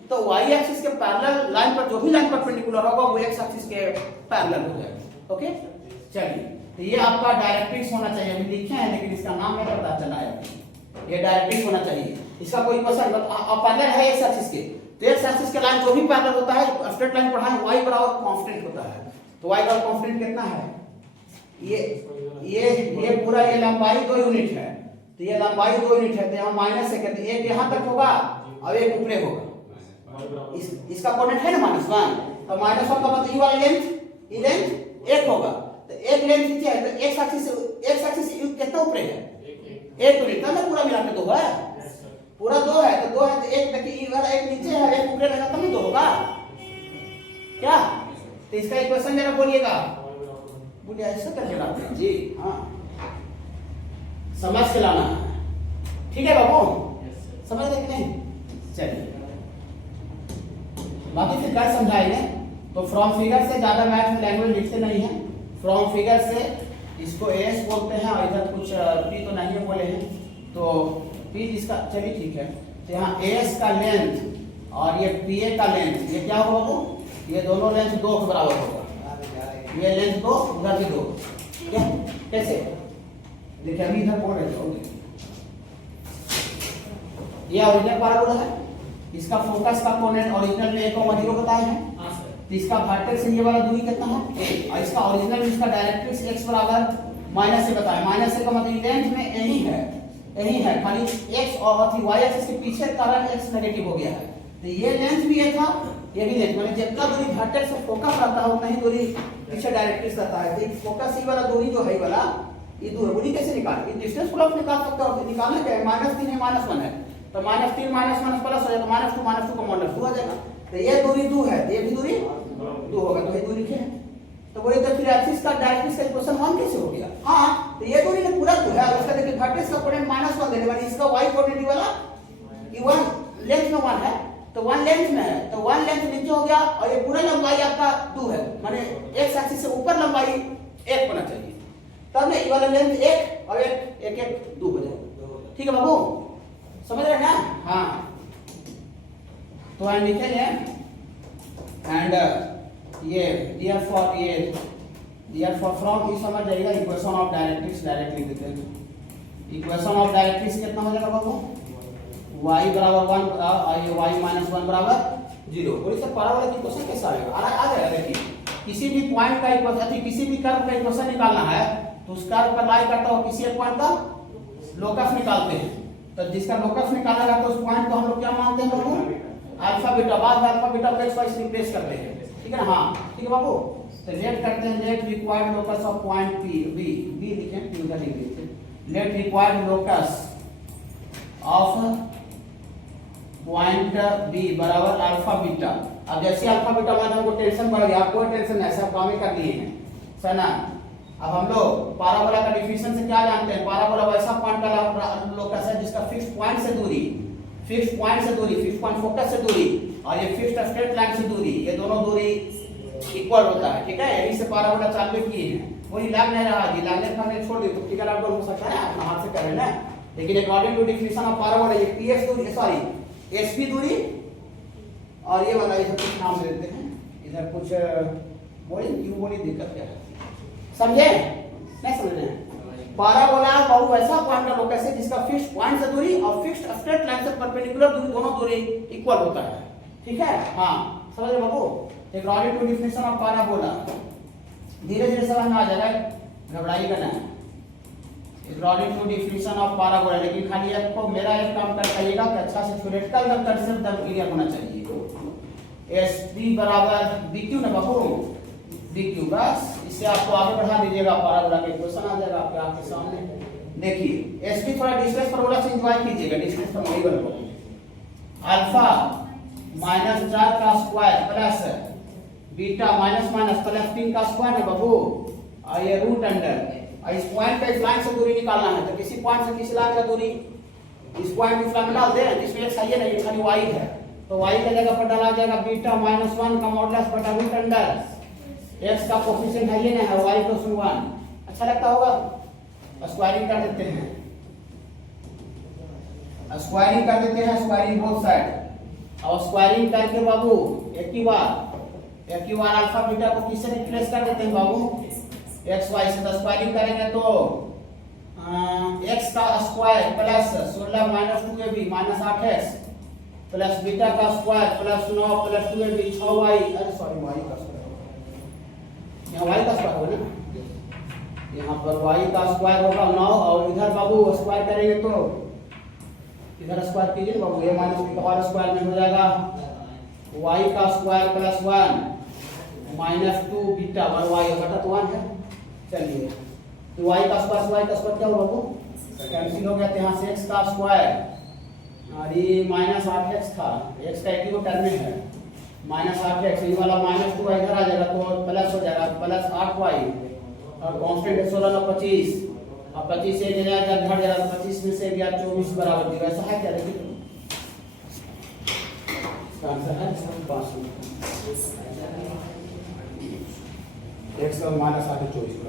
तो y एक्सिस के पैरेलल लाइन पर जो भी लाइन परपेंडिकुलर होगा वो x एक्सिस के पैरेलल हो जाएगा। ओके, चलिए, तो ये आपका डायरेक्ट्रिक्स होना चाहिए, अभी लिखे हैं लेकिन इसका नाम नहीं पता चला है, ये डायरेक्ट्रिक्स होना चाहिए। इसका कोई क्वेश्चन पैरेलल है x एक्सिस के, तो x एक्सिस के लाइन जो भी पैरेलल होता है, स्ट्रेट लाइन पढ़ा है, y बराबर कांस्टेंट होता है, तो y बराबर कांस्टेंट कितना है? ये पूरा ये लंबाई 2 यूनिट है, तो ये लंबाई 2 यूनिट है, तो यहाँ माइनस है, कहते एक यहाँ तक होगा और एक ऊपरे होगा, इसका कोऑर्डिनेट है ना -1, तो -1 का मतलब ये वाला लेंथ 1 होगा, तो एक लेंथ नीचे है, तो x एक्सिस से कितना ऊपर है? 1 यूनिट, तब पूरा मिला के 2 है, पूरा 2 है, तो 2 है, तो एक देखिए ये वाला एक नीचे है, एक ऊपर रहेगा, तब 2 होगा क्या? तो इसका इक्वेशन जरा बोलिएगा, बोलिए ऐसा करके लाते हैं जी, हाँ, समझ के लाना है, ठीक है बाबू, समझ रहे कि नहीं? चलिए बाकी फिर क्या समझाएंगे, तो फ्रॉम फिगर से ज्यादा मैथ में लैंग्वेज लिखते नहीं है, फ्रॉम फिगर से इसको एस बोलते हैं, और इधर कुछ पी तो नहीं बोले हैं, तो पी इसका, चलिए ठीक है, तो यहाँ एस का लेंथ और ये पी ए का लेंथ, ये क्या होगा वो? ये दोनों लेंथ 2 के बराबर होगा, ये लेंथ 2, उधर भी 2, क्या कैसे? देखिए अभी इधर बोल रहे थे, ये ओरिजिनल पैराबोला है, इसका फोकस का कोऑर्डिनेट ओरिजिनल में 1,0 बताए हैं, तो इसका वर्टेक्स से ये वाला दूरी कितना है? a, और इसका ओरिजिनल इसका डायरेक्ट्रिक्स x बराबर -a बताया, -a का मतलब लेंथ में यही है, खाली x और y एक्सिस के पीछे कारण x नेगेटिव हो गया है, तो ये लेंथ भी ये था, ये भी लेंथ, मतलब जितना दूरी वर्टेक्स से फोकस रहता है उतना ही दूरी पीछे डायरेक्ट्रिक्स रहता है, तो फोकस ये वाला दूरी जो है वाला, ये दूरी कैसे निकालेंगे? डिस्टेंस प्लॉट निकाल सकते हो, निकालना क्या है? -3 है, -1 है, तो -3 -1 प्लस हो जाएगा, -2 का मॉडुलस 2 आ जाएगा, तो ये दूरी 2 है, तो ये भी दूरी 2 होगा, तो ये दूरी क्या है? तो बोले तो फिर एक्सिस का डायरेक्ट्रिक्स का इक्वेशन 1 कैसे हो गया? हाँ, तो ये दूरी ने पूरा 2 है, उसका देखिए वर्टेक्स का कोऑर्डिनेट -1 देने वाली, इसका y कोऑर्डिनेट वाला ये 1 लेंथ में 1 है, तो 1 लेंथ में है, तो 1 लेंथ नीचे हो गया, और ये पूरा लंबाई आपका 2 है, माने x एक्सिस से ऊपर लंबाई 1 होना चाहिए, तब ये वाला लेंथ 1 और 1 2 हो जाएगा, ठीक है बाबू, समझ रहे हैं ना? हाँ, तो हम लिखेंगे एंड ये डियर फॉर फ्रॉम ये समझ जाइएगा इक्वेशन ऑफ डायरेक्ट्रिक्स डायरेक्ट लिख देते हैं। इक्वेशन ऑफ डायरेक्ट्रिक्स कितना हो जाएगा बाबू? y बराबर 1 y माइनस 1 बराबर 0। और इससे पैराबोला की इक्वेशन कैसा आएगा? आ जाएगा। देखिए किसी भी पॉइंट का इक्वेशन किसी भी कर्व का इक्वेशन निकालना है तो उस कर्व पर लाई करता हुआ किसी एक पॉइंट का लोकस निकालते हैं। तो जिसका लोकस निकाला जाता है उस पॉइंट को हम लोग क्या मानते हैं बाबू? Alpha beta. बाद में अल्फा बीटा को x y से रिप्लेस करते हैं, ठीक है ना? हाँ ठीक है बाबू। तो लेट करते हैं, late required locus of point P B लिखें, P उधर लिख देते हैं। Late required locus of point B बराबर अल्फा बीटा। अब जैसे अल्फा बीटा मान हमको टेंशन बढ़ गया, कोई टेंशन नहीं, सब काम ही कर लिए हैं, है ना? अब हम लोग पैराबोला का डिफिनेशन से क्या जानते हैं? पैराबोला वैसा पॉइंट का लोकस है जिसका फिक्स्ड पॉइंट से दूरी, फिक्स्ड पॉइंट फोकस से दूरी और ये फिक्स्ड स्ट्रेट लाइन से दूरी, ये दोनों दूरी इक्वल होता है, ठीक है? यही से पैराबोला चालू किए हैं। वही लग नहीं रहा जी, लगने का हमने छोड़ दी तो ठीक है, आपको हो सकता है अपना हाथ से करें ना। लेकिन according to definition of parabola ये px दूरी sp दूरी और ये वाला इधर कुछ नाम दे देते हैं, इधर कुछ बोली दिक्कत क्या है, समझे? नहीं समझ रहे हैं? पैराबोला बहु ऐसा पॉइंट का लोकस है जिसका फिक्स्ड पॉइंट से दूरी और फिक्स्ड स्ट्रेट लाइन से परपेंडिकुलर दूरी, दोनों दूरी इक्वल होता है, ठीक है? हाँ समझ रहे बाबू? According to definition of parabola धीरे धीरे समझ में आ जाएगा, घबराइए करना है। According to definition of parabola, लेकिन खाली आपको मेरा एक काम कर पाइएगा कि अच्छा से थ्योरेटिकल कंसेप्ट क्लियर होना चाहिए। SP बराबर BQ ना बाबू, BQ बस इससे आपको आगे बढ़ा दीजिएगा, पैराबोला का इक्वेशन आ जाएगा आपके आंख के सामने। देखिए SP थोड़ा डिस्टेंस फार्मूला से एंजॉय कीजिएगा, डिस्टेंस फार्मूला ही बनो। अल्फा माइनस 4 का square plus beta minus plus 3 का स्क्वायर है बाबू, और ये रूट अंडर इस पॉइंट पे इस लाइन से दूरी निकालना है। तो किसी पॉइंट से किसी लाइन का दूरी इस पॉइंट इस लाइन में डाल दे, जिसमें एक सही है नहीं खाली y है, तो y की जगह पर डाला जाएगा बीटा माइनस 1 का मॉडुलस बटा रूट अंडर x का कोएफिशिएंट है ये ना है y + 1। अच्छा लगता होगा? स्क्वायरिंग कर देते हैं, स्क्वायरिंग कर देते हैं, स्क्वायरिंग बोथ साइड। और स्क्वायरिंग करके बाबू एक ही बार अल्फा बीटा को किससे रिप्लेस कर देते हैं बाबू? x y से। तो स्क्वायरिंग करेंगे तो x का square plus 16 minus 2ab minus 8x plus beta का square plus 9 plus 2ab 6y, अरे सॉरी y का स्क्वायर, यहाँ y का स्क्वायर होगा ना, यहाँ पर y का स्क्वायर होगा 9 और इधर बाबू स्क्वायर करेंगे तो इधर स्क्वायर कीजिए बाबू, ये माइनस b का स्क्वायर में हो जाएगा y का स्क्वायर प्लस 1 माइनस 2 बीटा और y बटा 1 है। चलिए तो y का स्क्वायर क्या होगा बाबू? कैंसिल हो गया, तो यहाँ से x का स्क्वायर और ये माइनस 8x था, x का एक ही टर्म है माइनस 8x, ये वाला माइनस 2 इधर आ जाएगा तो प्लस हो जाएगा प्लस 8y और कांस्टेंट है 16 और 25 और 25 से घट जाएगा, 25 में से गया 24 बराबर 0। ऐसा है क्या? देखिए आंसर है 5 x का माइनस 8 24।